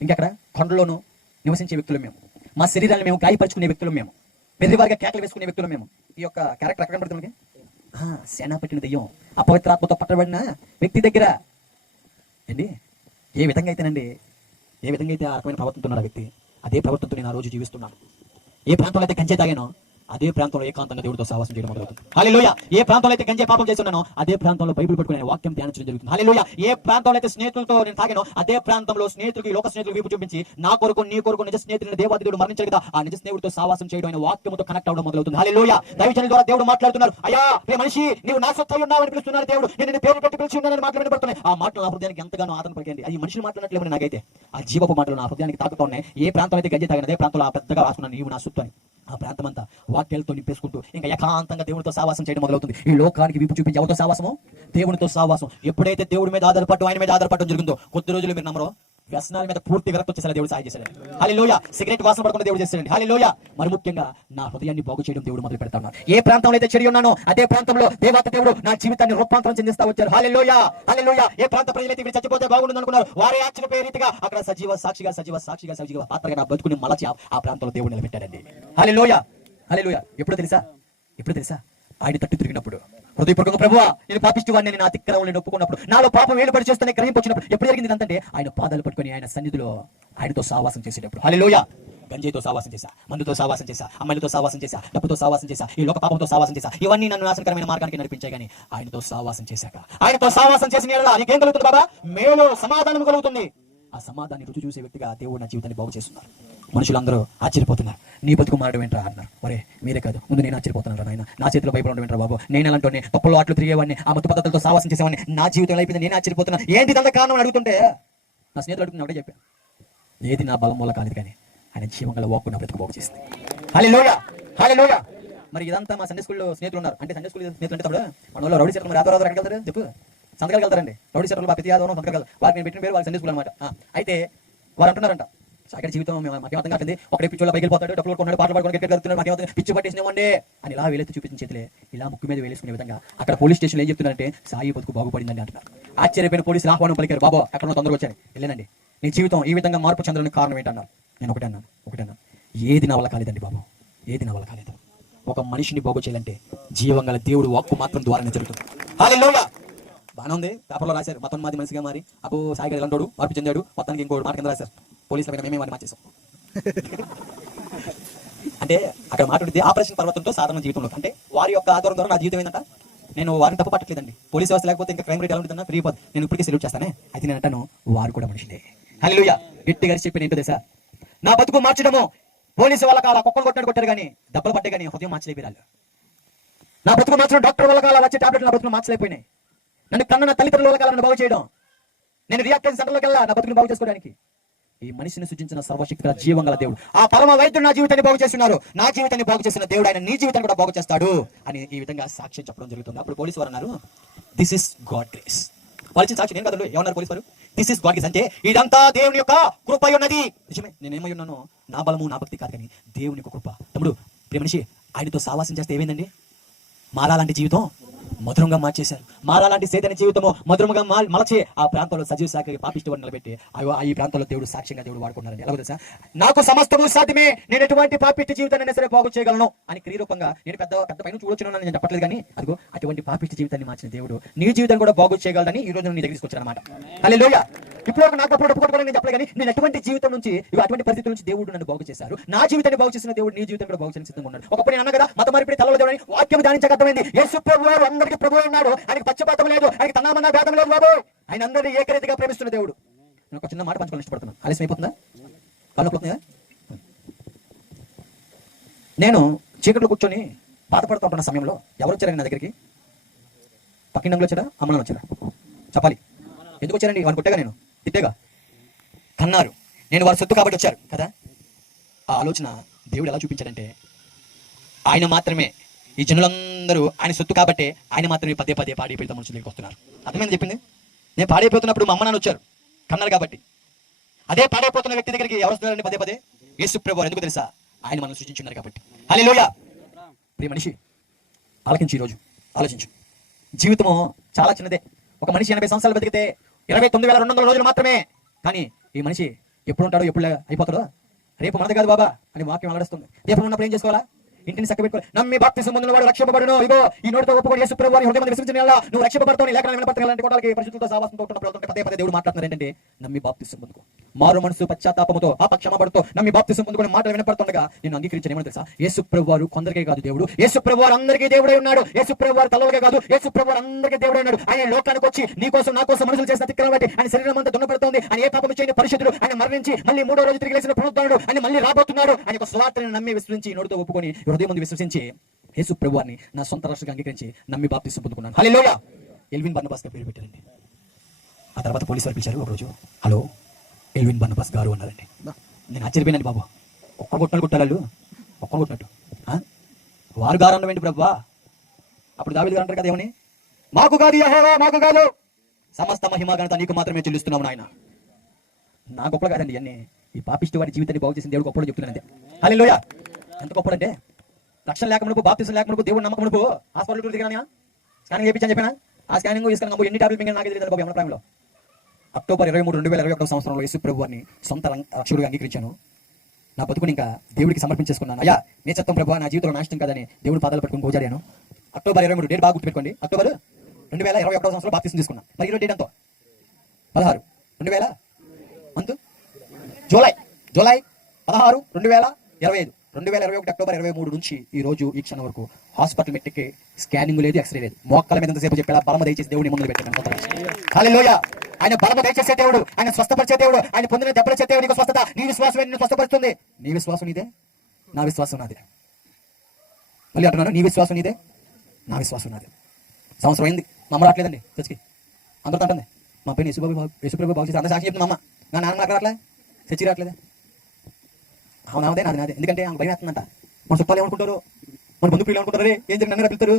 ఇంకెక్కడ కొండలోనూ నివసించే వ్యక్తులు మేము. మా శరీరాన్ని మేము గాయపరుచుకునే వ్యక్తులు మేము. పెద్దవారిగా కేకలు వేసుకునే వ్యక్తులు మేము. ఈ యొక్క క్యారెక్టర్ ఎక్కడ పడుతుంది? సేనా పట్టిన దెయ్యం, అపవిత్రాత్మతో పట్టబడిన వ్యక్తి దగ్గర అండి. ఏ విధంగా అయితే ఆ రకమైన ప్రవర్తనతో ఆ వ్యక్తి, అదే ప్రవర్తనతో నేను ఆ రోజు జీవిస్తున్నాను. ఏ ప్రాంతంలో అయితే గంజే తాగానో అదే ప్రాంతంలో ఏకాంతంగా దేవుడితో సహవాసం చేయడం మొదలవుతుంది. హల్లెలూయా. ఏ ప్రాంతంలో అయితే గంజే పాపం చేస్తున్నానో అదే ప్రాంతంలో బైబిల్ పట్టుకుని వాక్యం ధ్యానించడం జరుగుతుంది. హల్లెలూయా. ఏ ప్రాంతంలో అయితే స్నేహితులతో నేను తాగానో అదే ప్రాంతంలో స్నేహితులకి, లోక స్నేహితులకు వీపు చూపించి నా కొరకు నీ కొరకు నిజ స్నేహితుడిని దేవాదిదేవుడు మరణించాడు కదా, ఆ నిజ స్నేహితుడితో సహవాసం చేయడం ఆయన వాక్యంతో కనెక్ట్ అవడం మొదలవుతుంది. హల్లెలూయా. దైవజనుల ద్వారా దేవుడు మాట్లాడుతున్నారు. అయ్యా ఏ మనిషి, నీవు నా సొత్తై ఉన్నావు అని పిలుస్తున్నారు దేవుడు. నేను నిన్ను పేరు పెట్టి పిలిచి ఉన్నానని మాట్లాడబడుతున్నాయి. ఆ మాటలు నా హృదయానికి ఎంతగానో ఆదరణ పలికింది. అది మనుషులు మాట్లాడట్లేదు నాకైతే. ఆ జీవపు మాటలు నా హృదయానికి తాకుతూ ఉన్నాయి. ఏ ప్రాంతం అయితే గంజే తాగిన అదే ప్రాంతంలో ఆ పెద్దగా రాసుకున్నాను నీవు నా సొత్తు అని. ఆ ప్రాంతం అంతా వాక్యాలతో నింపేసుకుంటూ ఇంకా ఏకాంతంగా దేవుడితో సావాసం చేయడం మొదలవుతుంది. ఈ లోకానికి వీపు చూపించి ఎవరితో సావాసము? దేవునితో సావాసం. ఎప్పుడైతే దేవుడి మీద ఆధారపడటం, ఆయన మీద ఆధారపడటం జరుగుతుందో కొద్ది రోజులు మీరు నమ్మరో వ్యసనాల మీద పూర్తి విరక్తి వచ్చేసరికి దేవుడు సాయం చేశాడు. హల్లెలూయా. సిగరెట్ వాసన పడకుండా దేవుడు చేశాడు. హల్లెలూయా. మరి ముఖ్యంగా నా హృదయాన్ని బాగు చేయడం దేవుడు మొదలు పెడతా ఉన్నారు. ఏ ప్రాంతంలో అయితే చెడి ఉన్నానో అదే ప్రాంతంలో దేవత దేవుడు నా జీవితాన్ని రూపాంతరం చెందిస్తా వచ్చారు. హల్లెలూయా, హల్లెలూయా. ఏ ప్రాంత ప్రజలైతే వీళ్ళు చచ్చిపోతే బాగుంటుంది అనుకున్నారు, వారే ఆశ్చర్యపోయే రీతిగా అక్కడ సజీవ సాక్షిగా పాత్రగా నా బతుకుని మలచి ఆ ప్రాంతంలో దేవుడు నిలబెట్టాడండి. హల్లెలూయా, హల్లెలూయా. ఎప్పుడు తెలుసా ఆయన తట్టు తిరిగినప్పుడు, హృదయపూర్వకంగా ప్రభువా నేను పాపిష్టివాడిని, నేను అతిక్రమం ఒప్పుకున్నప్పుడు, నాలో పాపం వేలుపడి చేస్తున్న గ్రహింపొచ్చినప్పుడు, ఎప్పుడు జరిగింది అంతంటే ఆయన పాదాలు పట్టుకొని ఆయన సన్నిధిలో ఆయనతో సావాసం చేసేటప్పుడు. హల్లెలూయా. గంజేతో సావాసం చేశా, మందుతో సావాసం చేశా, అమ్మాయిలతో సావాసం చేశా, డబ్బుతో సావాసం చేశా, ఈ లోక పాపంతో సావాసం చేశా. ఇవన్నీ నన్ను నాశనకరమైన మార్గానికి నడిపించాయి. కానీ ఆయనతో సావాసం చేశాక, ఆయనతో సావాసం చేసిన నీకేం కలుగుతుంది బాబా? మేలు, సమాధానం కలుగుతుంది. ఆ సమాధాన్ని రుచి చూసే వ్యక్తిగా దేవుడు నా జీవితాన్ని బాగు చేస్తున్నారు. మనుషులందరూ ఆశ్చర్యపోతున్నారు. నీ బతుకు మారడం ఏంట్రా అన్నారు. ఒరే మీరే కాదు, ముందు నేను ఆశ్చర్యపోతున్నాను నాయన. నా చేతిలో బైబిల్ ఉండడం ఏంట్రా బాబు. నేను అలాంటి తప్పులు అట్లు తిరిగేవాడిని, ఆ మత్తు పద్ధతులతో సావాసం చేసేవాడిని. నా జీవితం అయిపోయింది, నేను ఆశ్చర్యపోతున్నాను. ఏంటి అంత కారణం అని అడుగుతుంటే నా స్నేహితులు అడుగుతున్నా ఒకటే చెప్పాను, ఏది నా బలం వల్ల కాదు కానీ ఆయన జీవంగా వాక్కు నా బ్రతుకు బాగు చేసింది. హల్లెలూయా, హల్లెలూయా. మరి ఇదంతా మా సండే స్కూల్లో స్నేహితులు ఉన్నారు. అంటే సండే స్కూల్ స్నేహితులు అంటే తప్పుడు మన వాళ్ళు రౌడీ సెంటర్ మరి ఆధారాలు ఎక్కడికి వెళ్తారు చెప్పు, సంతకాలు వెళ్తారండి. రౌడీ సెంటర్లో ప్రతి ఆధారం సంతకాలు వారికి నేను పెట్టిన పేరు వాళ్ళ సండే స్కూల్ అనమాట. అయితే వారు అంటున్నారంట, అక్కడ జీవితం మాకు అర్థం కాదు, ఒకటే పిచ్చోళ్ళ పైకి వెళ్ళిపోతాడు, డబ్బులు కొన్నాడు, పాటలు పాడుకొని గట్టి కడుతున్నాడు, మాకు పిచ్చి పట్టేసినామండి అని ఇలా వేలెత్తి చూపించిన చేతులే ఇలా ముక్కు మీద వేలేసుకునే విధంగా అక్కడ పోలీస్ స్టేషన్లో ఏం చెప్తున్నారంటే సాయి బతుకు బాగుపడిందని అంటున్నారు. ఆశ్చర్యపోయిన పోలీసులు ఆహ్వానం పలికారు, బాబా అక్కడ తొందరగా వచ్చాను, వెళ్ళండి, నీ జీవితం ఈ విధంగా మార్పు చెందడానికి కారణం ఏంటన్నారు. నేను ఒకటే అన్నాను, ఏది నా వల్ల కాలేదండి బాబు, ఏది నా వల్ల కాలేదు. ఒక మనిషిని బాగు చేయాలంటే జీవం గల దేవుడు వాక్కు మాత్రం ద్వారానే జరుగుతుంది. హల్లెలూయా. బాగానే ఉంది, పేపర్లో రాశారు మొత్తం మాది మనిషిగా మారి అప్పుడు సాయి గారు ఎలాంటోడు మార్పు చెందాడు, మొత్తానికి ఇంకోటి మాట కింద రాశారు. పోలీసుల మీద మేమే వాడిని మార్చేసాం. అంటే అక్కడ మాట్లాడితే ఆపరేషన్ పర్వతంతో సాధారణ జీవితంలో అంటే వారి యొక్క ఆధారం ద్వారా నా జీవితం ఏంటంట. నేను వారిని తప్పు పట్టలేదండి, పోలీస్ వ్యవస్థ లేకపోతే ఇంకా క్రైమ్ రేట్ ఎలా ఉంటుందన్నా ఫ్రీ. నేను ఇప్పటికే సెల్యూట్ చేస్తానే. అయితే నేను అంటాను వారు కూడా మనుషులే. హల్లెలూయా. గట్టిగా చెప్పిన ఏంటో తెలుసా, నా బతుకు మార్చడము పోలీసు వాళ్ళ కాల కుక్కలు కొట్టారు కానీ దెబ్బలు పట్టే కానీ హృదయం మార్చలేపిరాలు. నా బతుకు మార్చడం డాక్టర్ వాళ్ళ కాల వచ్చే టాబ్లెట్లు నా బతుకు మార్చలేకపోయినాయి. నన్ను కన్న నా తల్లిదండ్రుల వాళ్ళ కాల నన్ను బాగు చేయడం, నేను రియాక్టెన్స్ సెంటర్లోకి వెళ్ళా నా బతుకుని బాగు చేసుకోవడానికి. ఈ మనిషిని సృజించిన సర్వశక్తి గల జీవం గల దేవుడు, ఆ పరమ వైద్యుడు నా జీవితాన్ని బాగు చేస్తున్నారు. నా జీవితాన్ని బాగు చేసిన దేవుడు ఆయన నీ జీవితాన్ని కూడా బాగు చేస్తాడు అని ఈ విధంగా సాక్ష్యం చెప్పడం జరుగుతుంది. అప్పుడు పోలీసు వారు అన్నారు, దిస్ ఇస్ గాడ్ గ్రేస్. వాళ్ళు సాక్షి నేను కదండి, ఏమన్నారు పోలీసు వారు, దిస్ ఇస్ గాడ్ గ్రేస్ అంటే ఇదంతా దేవుని యొక్క కృప ఉన్నది. నిజమే, నేనేమై ఉన్నానో నా బలము నా భక్తి కాదు కానీ దేవుని యొక్క కృప. తమ్ముడు ప్రియ మనిషి, ఆయనతో సావాసం చేస్తే ఏమైందండి, మారాలాంటి జీవితం మధురంగా మార్చేశారు. మారాలాంటి సేదైన జీవితము మధురంగా మలచి ఆ ప్రాంతంలో సజీవ శాఖకి పాపిష్టి నిలబెట్టి ఈ ప్రాంతంలో దేవుడు సాక్ష్యంగా దేవుడు వాడుకున్నారండి. ఎలా తెలుసా, నాకు సమస్తము సాధ్యమే, నేను ఎటువంటి పాపిష్టి జీవితాన్ని సరే బాగు చేయగలను అని క్రియరూపంగా నేను పెద్ద పైన చూడొచ్చు నేను చెప్పట్లేదు కానీ అదిగో అటువంటి పాపిష్టి జీవితాన్ని మార్చిన దేవుడు నీ జీవితాన్ని కూడా బాగు చేయగలదని ఈ రోజు నీ దగ్గర తీసుకొచ్చాను అనమాట. హల్లెలూయా. ఇప్పుడు నాకు అప్పుడు నేను చెప్పలేదు కానీ నేను అటువంటి జీవితం నుంచి అటువంటి పరిస్థితుల నుంచి దేవుడు నన్ను బాగు చేశారు. నా జీవితాన్ని బాగు చేసిన దేవుడు నీ జీవితం కూడా బాగు చేయడానికి సిద్ధంగా ఉన్నాడు. ఒకప్పుడు నేను అన్నా కదా మత మార్పిడి తలలో దేవుడని వాక్యం ధ్యానించక అర్థమైంది. యేసు ప్రభువు అందరికీ ప్రభు ఉన్నాడు, ఆయనకి పక్షపాతం లేదు, ఆయనకి తనామన్నా భేదం లేదు బాబు, ఆయన అందరినీ ఏకరీతిగా ప్రేమిస్తున్న దేవుడు. నేను ఒక చిన్న మాట పంచుకోవాలని ఇష్టపడుతున్నాను. ఆలస్యం అయిపోతుందా, కళ్ళపోతుందా? నేను చీకట్లో కూర్చొని బాధపడుతూ ఉంటున్న సమయంలో ఎవరు వచ్చారండి నా దగ్గరికి? పక్కిండంలో వచ్చారా, అమ్మలో వచ్చారా? చెప్పాలి. ఎందుకు వచ్చారండి? వాడిని కొట్టేగా, నేను తిట్టేగా, కన్నారు, నేను వారి సొత్తు కాబట్టి వచ్చారు కదా. ఆ ఆలోచన దేవుడు ఎలా చూపించాడంటే ఆయన మాత్రమే, ఈ జనులందరూ ఆయన సొత్తు కాబట్టి ఆయన మాత్రమే పదే పదే పాడైపోయిన మనుషుల దగ్గరికి వస్తున్నారు. అర్థమైంది చెప్పింది? నేను పాడైపోతున్నప్పుడు మా అమ్మ నాన్న వచ్చారు, కన్నారు కాబట్టి. అదే పాడైపోతున్న వ్యక్తి దగ్గరికి ఎవరు వస్తున్నారండి పదే పదే? యేసు ప్రభువు. ఎందుకు తెలుసా? ఆయన మనం సృష్టించున్నారు కాబట్టి. హల్లెలూయా. ప్రియ మనిషి ఆలకించి ఈరోజు ఆలోచించు. జీవితము చాలా చిన్నదే. ఒక మనిషి 80 సంవత్సరాలు బతికితే 29,200 రోజులు మాత్రమే. కానీ ఈ మనిషి ఎప్పుడు ఉంటాడో ఎప్పుడు అయిపోతాడో రేపు మనది కాదు బాబా అని వాక్యం అలడుస్తుంది. రేపు ఉన్నప్పుడు ఏం చేసుకోవాలా? ఇంటిని చక్క పెట్టుకోవాలి. నమ్మి బాప్తిసం పొందిన వాడు రక్షింపబడును. ఇగో ఈ నోటితో ఒప్పుకొని యేసు ప్రభువుని హృదయం విశ్వసించిన నువ్వు రక్షింపబడతావు. లేఖనాలు వినపడతాలంటే కొడాలకి పరిశుద్ధులతో సావాసంతో ఉంటున్నప్పుడు పదే పదే దేవుడు మాట్లాడుతున్నారు ఏంటంటే నమ్మి బాప్తిసం పొందుకో, మారు మనసు పశ్చాత్తాపముతో క్షమాపడతో నమ్మి బాప్తిసం పొందుకునే మాటలు వినపడుతుండగా నేను అంగీకరించాను. ఏమని తెలుసా? యేసు ప్రభువారు కొందరికే కాదు దేవుడు, యేసు ప్రభువారు అందరికీ దేవుడై ఉన్నాడు. యేసు ప్రభువారు తలలకే కాదు, యేసు ప్రభువారు అందరికీ దేవుడై ఉన్నాడు. ఆయన లోకానికి వచ్చి నీ కోసం నా కోసం మనుషులు చేసిన అతిక్రమం బట్టి ఆయన శరీరం అంతా దున్నపడుతుంది. ఆయన ఏ పాపం చేయని పరిశుద్ధుడు, ఆయన మరణించి మళ్ళీ 3వ రోజు తిరిగి లేచిన పునరుద్ధరణుడు, ఆయన మళ్ళీ రాబోతున్నాడు. ఆయన ఒక స్వార్థని నమ్మి విశ్వసించి నోటితో ఒప్పుకొని హృదయం ముందు విశ్వసించి యేసు ప్రభువారిని నా సొంత రక్షణగా అంగీకరించి నమ్మి బాప్తిసం పొందుకున్నాను. హల్లెలూయా. ఎల్విన్ బర్నబాస్ గారు పేరు పెట్టారండి. ఆ తర్వాత పోలీసు వారు పిలిచారు ఒకరోజు. హలో ఎల్విన్ బర్నబాస్ గారు అన్నారండి. నేను ఆశ్చర్యపోయినండి బాబు. ఒక్కరు కొట్టినట్టు కొట్టారు, ఒక్కరు కొట్టినట్టు వారు గారు అన్నవేంటి ప్రభా? అప్పుడు దావీదు గారు అంటారు కదా, ఏమని? మాకు కాదు యెహోవా, మాకు కాదు, సమస్త మహిమ ఘనత నీకు మాత్రమే చెల్లిస్తున్నాము నాయన. నా గొప్పలు కాదండి ఇవన్నీ. ఈ పాపిష్టి వారి జీవితాన్ని బాగు చేసిన దేవుడు గొప్పలు చెప్తున్నాను అంతే. హల్లెలూయా. ఎంత గొప్పడంటే రక్షణ లేకమునుపు, బాప్తిసం లేకమునుపు, దేవుడు నమ్మకమునుపు హాస్పిటల్ దిగినా స్కానింగ్ చేయించని చెప్పినా ఆ స్కానింగ్ తీసుకుని ఎన్ని టాబ్లెట్ మింగిన నాకు తెలియదు బాబు. ఎవరి టైంలో అక్టోబర్ 23, 2021 సంవత్సరంలో యేసు ప్రభువారిని సొంత రక్షకుడిగా అంగీకరించాను. నా బతుకుని ఇంకా దేవుడికి సమర్పించేసుకున్నాను. అయ్యా నీ చిత్తం ప్రభువా, నా జీవితంలో నాశనం కదని దేవుడు పాదాలు పట్టుకుని పూజాడాను. అక్టోబర్ 23 డేట్ బాగా గుర్తుపెట్టుకోండి. అక్టోబర్ 2021 సంవత్సరంలో బాప్తిసం తీసుకున్నాను. మరి ఈరోజు డేట్ ఎంతో? 16 2000 మంత్ జూలై 16 2025 2021 అక్టోబర్ 23 నుంచి ఈ రోజు ఈ క్షణం వరకు హాస్పిటల్ మెట్టికి స్కానింగ్ లేదు, ఎక్స్రే లేదు. మోక్కల మీద ఎంతసేపు చెప్పేలా బలమ దయచేసి దేవుని ముందు పెట్టాను. హల్లెలూయా. ఆయన బలము దయచేసే దేవుడు, ఆయన స్వస్థపరిచే దేవుడు, ఆయన పొందిన దెబ్బలచే దేవుడు నీకు స్వస్థత. నీ విశ్వాసమే నిన్ను స్వస్థపరుస్తుంది. నీ విశ్వాసం నీదే, నా విశ్వాసం నాదే. మళ్ళీ అంటున్నాను, నీ విశ్వాసం నీదే, నా విశ్వాసం నాదే. సంవత్సరం అయింది, మా అమ్మ రావట్లేదండి చర్చికి. అందరితో అంటుంది మా పైన యేసుప్రభు బాగు చేసి అందరూ సాక్షి చెప్తుంది. మా అమ్మ నా నాన్న నాకు రావట్లే, చర్చికి రావట్లేదా? అవునాదే నాది నాదే. ఎందుకంటే ఆమె భయం వేస్తుందంట. మన చుట్టాలు ఏమనుకుంటారు, మన బంధు ప్రియులు అనుకుంటారు, ఏం జరిగి నన్ను పిలుతారు,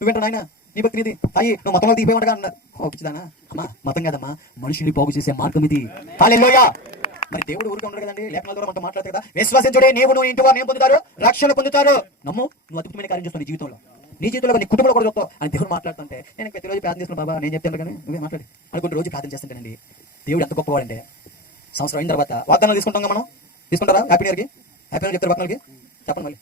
నువ్వేంటో నాయన నీ భక్తి నీది, అయ్యి నువ్వు మతంలో దిగిపోయి అన్నారు. పిచ్చిదానా అమ్మా, మతం కాదమ్మా, మనుషుని బాగు చేసే మార్గం ఇది. హల్లెలూయా. మరి దేవుడు ఊరికే ఉండడు కదండి, లేఖనాల ద్వారా మనతో మాట్లాడతారు కదా. విశ్వాసించుడే నీవు నువ్వు ఇంటి వారు ఏం పొందుతారు, రక్షణ పొందుతారు. నమ్ము, నువ్వు అద్భుతమైన కార్యం చేస్తావు నీ జీవితంలో, నీ జీవితంలో నీ కుటుంబంలో కూడా చెప్తావు. అని దేవుడు మాట్లాడుతుంటే నేను ప్రతిరోజు ప్రార్థన చేస్తున్నాను బాబా, నేను చెప్తాను కానీ నువ్వే మాట్లాడి అనుకుంటే రోజు ప్రార్థన చేస్తుంటానండి. దేవుడు ఎంత గొప్పవాడంటే సంవత్సరం అయిన తర్వాత వాగ్దానాలు తీసుకుంటాం. మనం తీసుకుంటారా? హ్యాపీ న్యూయర్కి హ్యాపీ న్యూ చెప్తారు వాగ్దానాలకి చెప్పండి. మళ్ళీ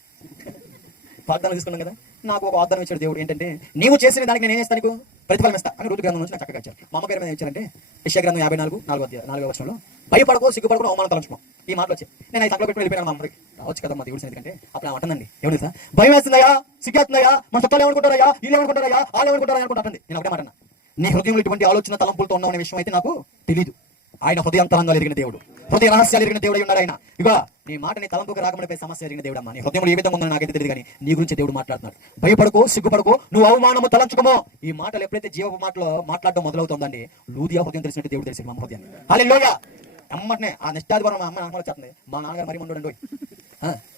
వాగ్దానం తీసుకున్నాం కదా. నాకు ఒక వాగ్దానం ఇచ్చాడు దేవుడు, ఏంటంటే నీవు చేసిన దానికి నేను ఏం చేస్తాను, నీకు ప్రతిఫలం ఇస్తా అని ఋతు గ్రంథం నుంచి నాకు చక్కగా ఇచ్చారు. మా అమ్మగారు ఏమైనా ఇచ్చారంటే యెషయా గ్రంథం 54:4 వచనంలో భయపడకో సిగ్గుపడకో అవమానం తలంచుకో ఈ మాటలు వచ్చాయి. నేను ఐదు సంకలో పెట్టుకుని వెళ్ళిపోయాను. మా అమ్మకి రావచ్చు కదా మా దేవుడు ఎందుకంటే అప్పుడు ఆమె అంటుందండి, ఎవరు తెలుసా, భయం వేస్తుందయా, సిగ్గేస్తుందయా, మన చుట్టాలు ఏమనుకుంటారయ్యా, వీళ్ళు ఏమనుకుంటారయ్యా, వాళ్ళు ఏమనుకుంటారా అనుకుంటాను. నేను ఒకటే మాట, నీ హృదయంలో ఇటువంటి ఆలోచన తలంపులతో ఉన్న విషయం అయితే నాకు తెలియదు. ఆయన హృదయాంతరంగా ఎరిగిన దేవుడు, హృదయ రహస్యాలు ఎరిగిన దేవుడు ఉన్నాడు ఆయన. ఇక నీ మాట నీ తలంపుకు రాకముందే సమస్య ఎరిగిన దేవుడు. అమ్మా నీ హృదయంలో ఏ విధంగా ఉందో నాకైతే తెలియదు, కానీ నీ గురించి దేవుడు మాట్లాడుతున్నాడు. భయపడకో సిగ్గుపడకో, నువ్వు అవమానము తలంచుకోమో. ఈ మాటలు ఎప్పుడైతే జీవపు మాటలో మాట్లాడడం మొదలవుతుందండి, లూదియా హృదయం తెలిసినట్టు దేవుడు తెలిసింది మా హృదయాన్ని. హల్లెలూయా. అమ్మటనే ఆ నిష్ఠాధిపరం మా అమ్మ నాకు వచ్చేస్తుంది. మా నాన్నగారు మరి మండు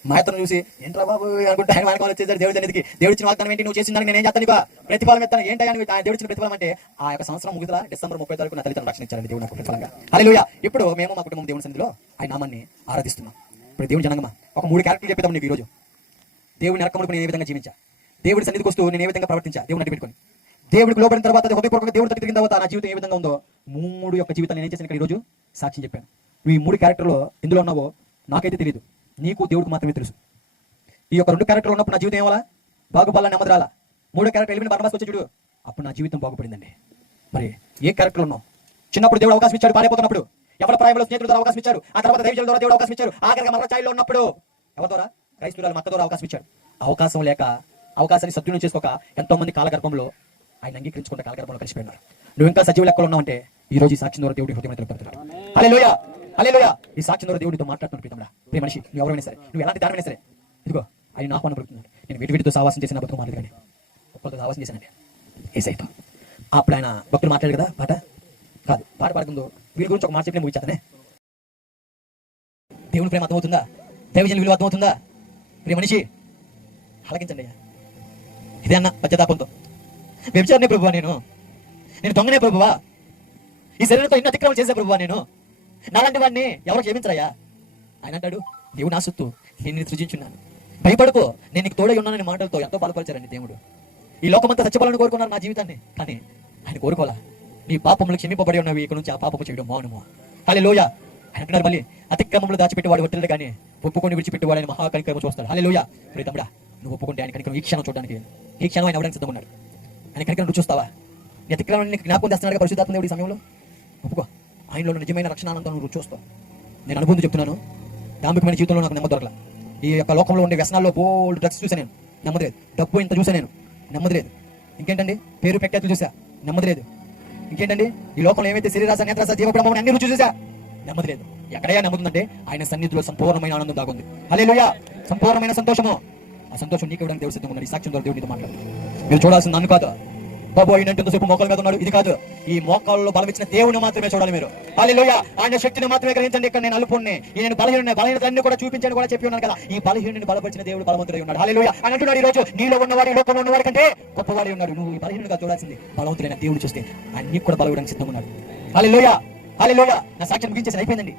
మా ఇతను చూసి ఏంట్రా బాబు అనుకుంటే ఆయన వాడుకోవాలి వచ్చేసారు దేవుడి సన్నిధికి. దేవుడి ఇచ్చిన వాగ్దానం ఏంటి, నువ్వు చేసిన దానికి నేనేం చేస్తాను, ఇక ప్రతిఫలం ఎత్తాను ఏంటయ్యా దేవుడి ఇచ్చిన ప్రతిఫలం అంటే ఆ యొక్క సంవత్సరం ముగిదా డిసెంబర్ 30 తారీఖు నా తల్లిదండ్రులు రక్షణ ఇచ్చారండి దేవుడు నాకు ప్రతిఫలంగా. హల్లెలూయా. ఇప్పుడు మేము మా కుటుంబం దేవుడి సన్నిధిలో ఆయన నామాన్ని ఆరాధిస్తున్నాం. ఇప్పుడు దేవుడి జనంగమా ఒక 3 క్యారెక్టర్లు చెప్పేదాం నీకు ఈరోజు. దేవుడిని రకములకు నేను ఏ విధంగా జీవించా, దేవుడి సన్నిధికి వస్తూ నేను ఏ విధంగా ప్రవర్తించా, దేవుడిని అడ్డు పెట్టుకుని దేవుడికి లోపడిన తర్వాత హృదయపూర్వకంగా దేవుడి తిరిగిన తర్వాత నా జీవితం ఏ విధంగా ఉందో 3 యొక్క జీవితాన్ని నేను ఏం చేశాను ఇక్కడ ఈరోజు సాక్ష్యం చెప్పాను. నువ్వు ఈ 3 క్యారెక్టర్లో ఎందులో ఉన్నావో నాకైతే తెలియదు, నీకు దేవుడికి మాత్రమే తెలుసు. ఈ యొక్క 2 క్యారెక్టర్లు ఉన్నప్పుడు నా జీవితం ఏమలా బాగుపడాలా, నెమ్మదిరాలా. 3 క్యారెక్టర్ ఎలిమిన బర్నబాస్ వచ్చి చూడు, అప్పుడు నా జీవితం బాగుపడిందండి. మరి ఏ క్యారెక్టర్ ఉన్నావు? చిన్నప్పుడు దేవుడు అవకాశం ఇచ్చాడు, పారిపోతున్నప్పుడు ఎవరి ప్రాయంలో స్నేహితుల ద్వారా అవకాశం ఇచ్చారు, ఆ తర్వాత దైవజనుల ద్వారా దేవుడు అవకాశం ఇచ్చారు, ఆఖరిగా మరొక ఛాయలో ఉన్నప్పుడు ఎవరి ద్వారా, క్రైస్తవుల మత ద్వారా అవకాశం ఇచ్చాడు. అవకాశం లేక అవకాశాన్ని సద్వినియోగం చేసుకోక ఎంతో మంది కాలగర్భంలో ఆయన అంగీకరించుకుంటే కాలగర్భంలో కలిసిపోయినారు. నువ్వు ఇంకా సజీవ లెక్కలు ఉన్నావంటే ఈ రోజు ఈ సాక్షి ద్వారా దేవుడి హృదయం తెలుపుతున్నాడు. హల్లెలూయా. హల్లెలూయా. ఈ సాక్షి ద్వారా దేవుడితో మాట్లాడుతున్నాడు. ప్రియతమా ప్రియ మనిషి, నువ్వు ఎవరైనా సరే, నువ్వు ఎలాంటి దానమైనా సరే, ఇదిగో ఆయన ఆహ్వానం పడుతున్నాడు. నేను వీటితో సావాసం చేసిన బతుకు మారదు, కానీ ఒక్కరితో సావాసం చేశానండి ఏసైతో. అప్పుడు ఆయన భక్తులు మాట్లాడారు కదా, పాట కాదు పాట పాడుతుందో వీరి గురించి ఒక మాట చెప్పిన ముగించేతనే. దేవుని ప్రేమ అర్థమవుతుందా, దైవజనుల విలువ అర్థమవుతుందా? ప్రియ మనిషి ఆలకించండి అయ్యా. ఇదే అన్న పశ్చాత్తాపంతో, వ్యభిచారనే ప్రభువా నేను దొంగనే ప్రభువా, ఈ శరీరంతో ఎన్నో అతిక్రమం చేసే ప్రభువా, నేను నాలాంటి వాడిని ఎవరు క్షమించరయ్యా. ఆయన అంటాడు, దేవుడు నా సొత్తు, నేను సృజించున్నాను, భయపడుకో, నేను నీకు తోడై ఉన్నానని మాటలతో ఎంతో బాధపరిచారండి దేవుడు. ఈ లోకమంతా సత్యపాలను కోరుకున్నారు నా జీవితాన్ని, కానీ ఆయన కోరుకోలా. నీ పాపములు క్షమింపబడి ఉన్నవి, ఇక్కడ నుంచి ఆ పాపము చేయడం మౌనము. హల్లెలూయా. ఆయన అంటున్నారు మళ్ళీ, అతిక్రమములు దాచిపెట్టేవాడు వట్టలేదు, కానీ ఒప్పుకొని విడిచిపెట్టేవాడు ఆయన మహాకనికరము చూస్తాడు. హల్లెలూయా. ప్రియ తమ్ముడా, నువ్వు ఒప్పుకుంటే ఆయన కనికరం ఈ క్షణం చూడడానికి, ఈ క్షణం ఆయన అవడానికి సిద్ధమన్నాడు. ఆయన కనికరం నువ్వు చూస్తావా? నీ అతిక్రమాన్ని జ్ఞాపకం చేస్తున్నాడు పరిశుద్ధాత్మ దేవుడి సమయంలో. ఒప్పుకో, ఆయనలో నిజమైన రక్షణ ఆనందం నువ్వు చూస్తావు. నేను అనుభవం చెప్తున్నాను, దాంభికమైన జీవితంలో నాకు నెమ్మది దొరకల. ఈ యొక్క లోకంలో ఉండే వ్యసనాల్లో బోల్డ్ డ్రగ్స్ చూసా నేను, నెమ్మది లేదు. డబ్బు ఇంత చూసా నేను, నెమ్మది లేదు. ఇంకేంటండి, పేరు పెట్టేట్లు చూసా, నెమ్మది లేదు. ఇంకేంటండి, ఈ లోకంలో ఏమైతే శరీరాస నేత్రాస జీవప్రభావం అన్ని రుచి చూసా, నెమ్మది లేదు. ఎక్కడయ్యా నెమ్మదిందంటే ఆయన సన్నిధిలో సంపూర్ణమైన ఆనందం దాగుంది. హల్లెలూయా. సంపూర్ణమైన సంతోషము. ఆ సంతోషం నీకు ఇవ్వడానికి దేవుడు సిద్ధంగా ఉన్నాడు. ఈ సాక్ష్యం ద్వారా దేవుడితో మాట్లాడు. మీరు చూడాల్సింది నన్ను కాదు, బాబు అయినంతసేపు మోకాల మీద ఉన్నాడు, ఇది కాదు. ఈ మోకాల్లో బలం ఇచ్చిన దేవుని మాత్రమే చూడాలి మీరు. హల్లెలూయా. ఆయన శక్తిని మాత్రమే గ్రహించండి. ఇక్కడ నేను అల్పుణ్ణి, నేను బలహీనతలన్నీ కూడా చూపించాను కూడా చెప్పి ఉన్నాను కదా. ఈ బలహీనుని బలపరిచిన దేవుడు బలవంతుడై ఉన్నాడు. హల్లెలూయా. ఆయన అంటున్నాడు, ఈ రోజు నీలో ఉన్నవాడు ఈ లోకంలో ఉన్నవాడి కంటే గొప్పవాడి ఉన్నాడు. నువ్వు ఈ బలహీనుడిగా చూడాల్సింది బలవంతుడైన దేవుడు చూస్తే ఆయన నీకు కూడా బలవడానికి సిద్ధంగా ఉన్నాడు. హల్లెలూయా. హల్లెలూయా. నా సాక్ష్యం ముగించేసి అయిపోయిందండి.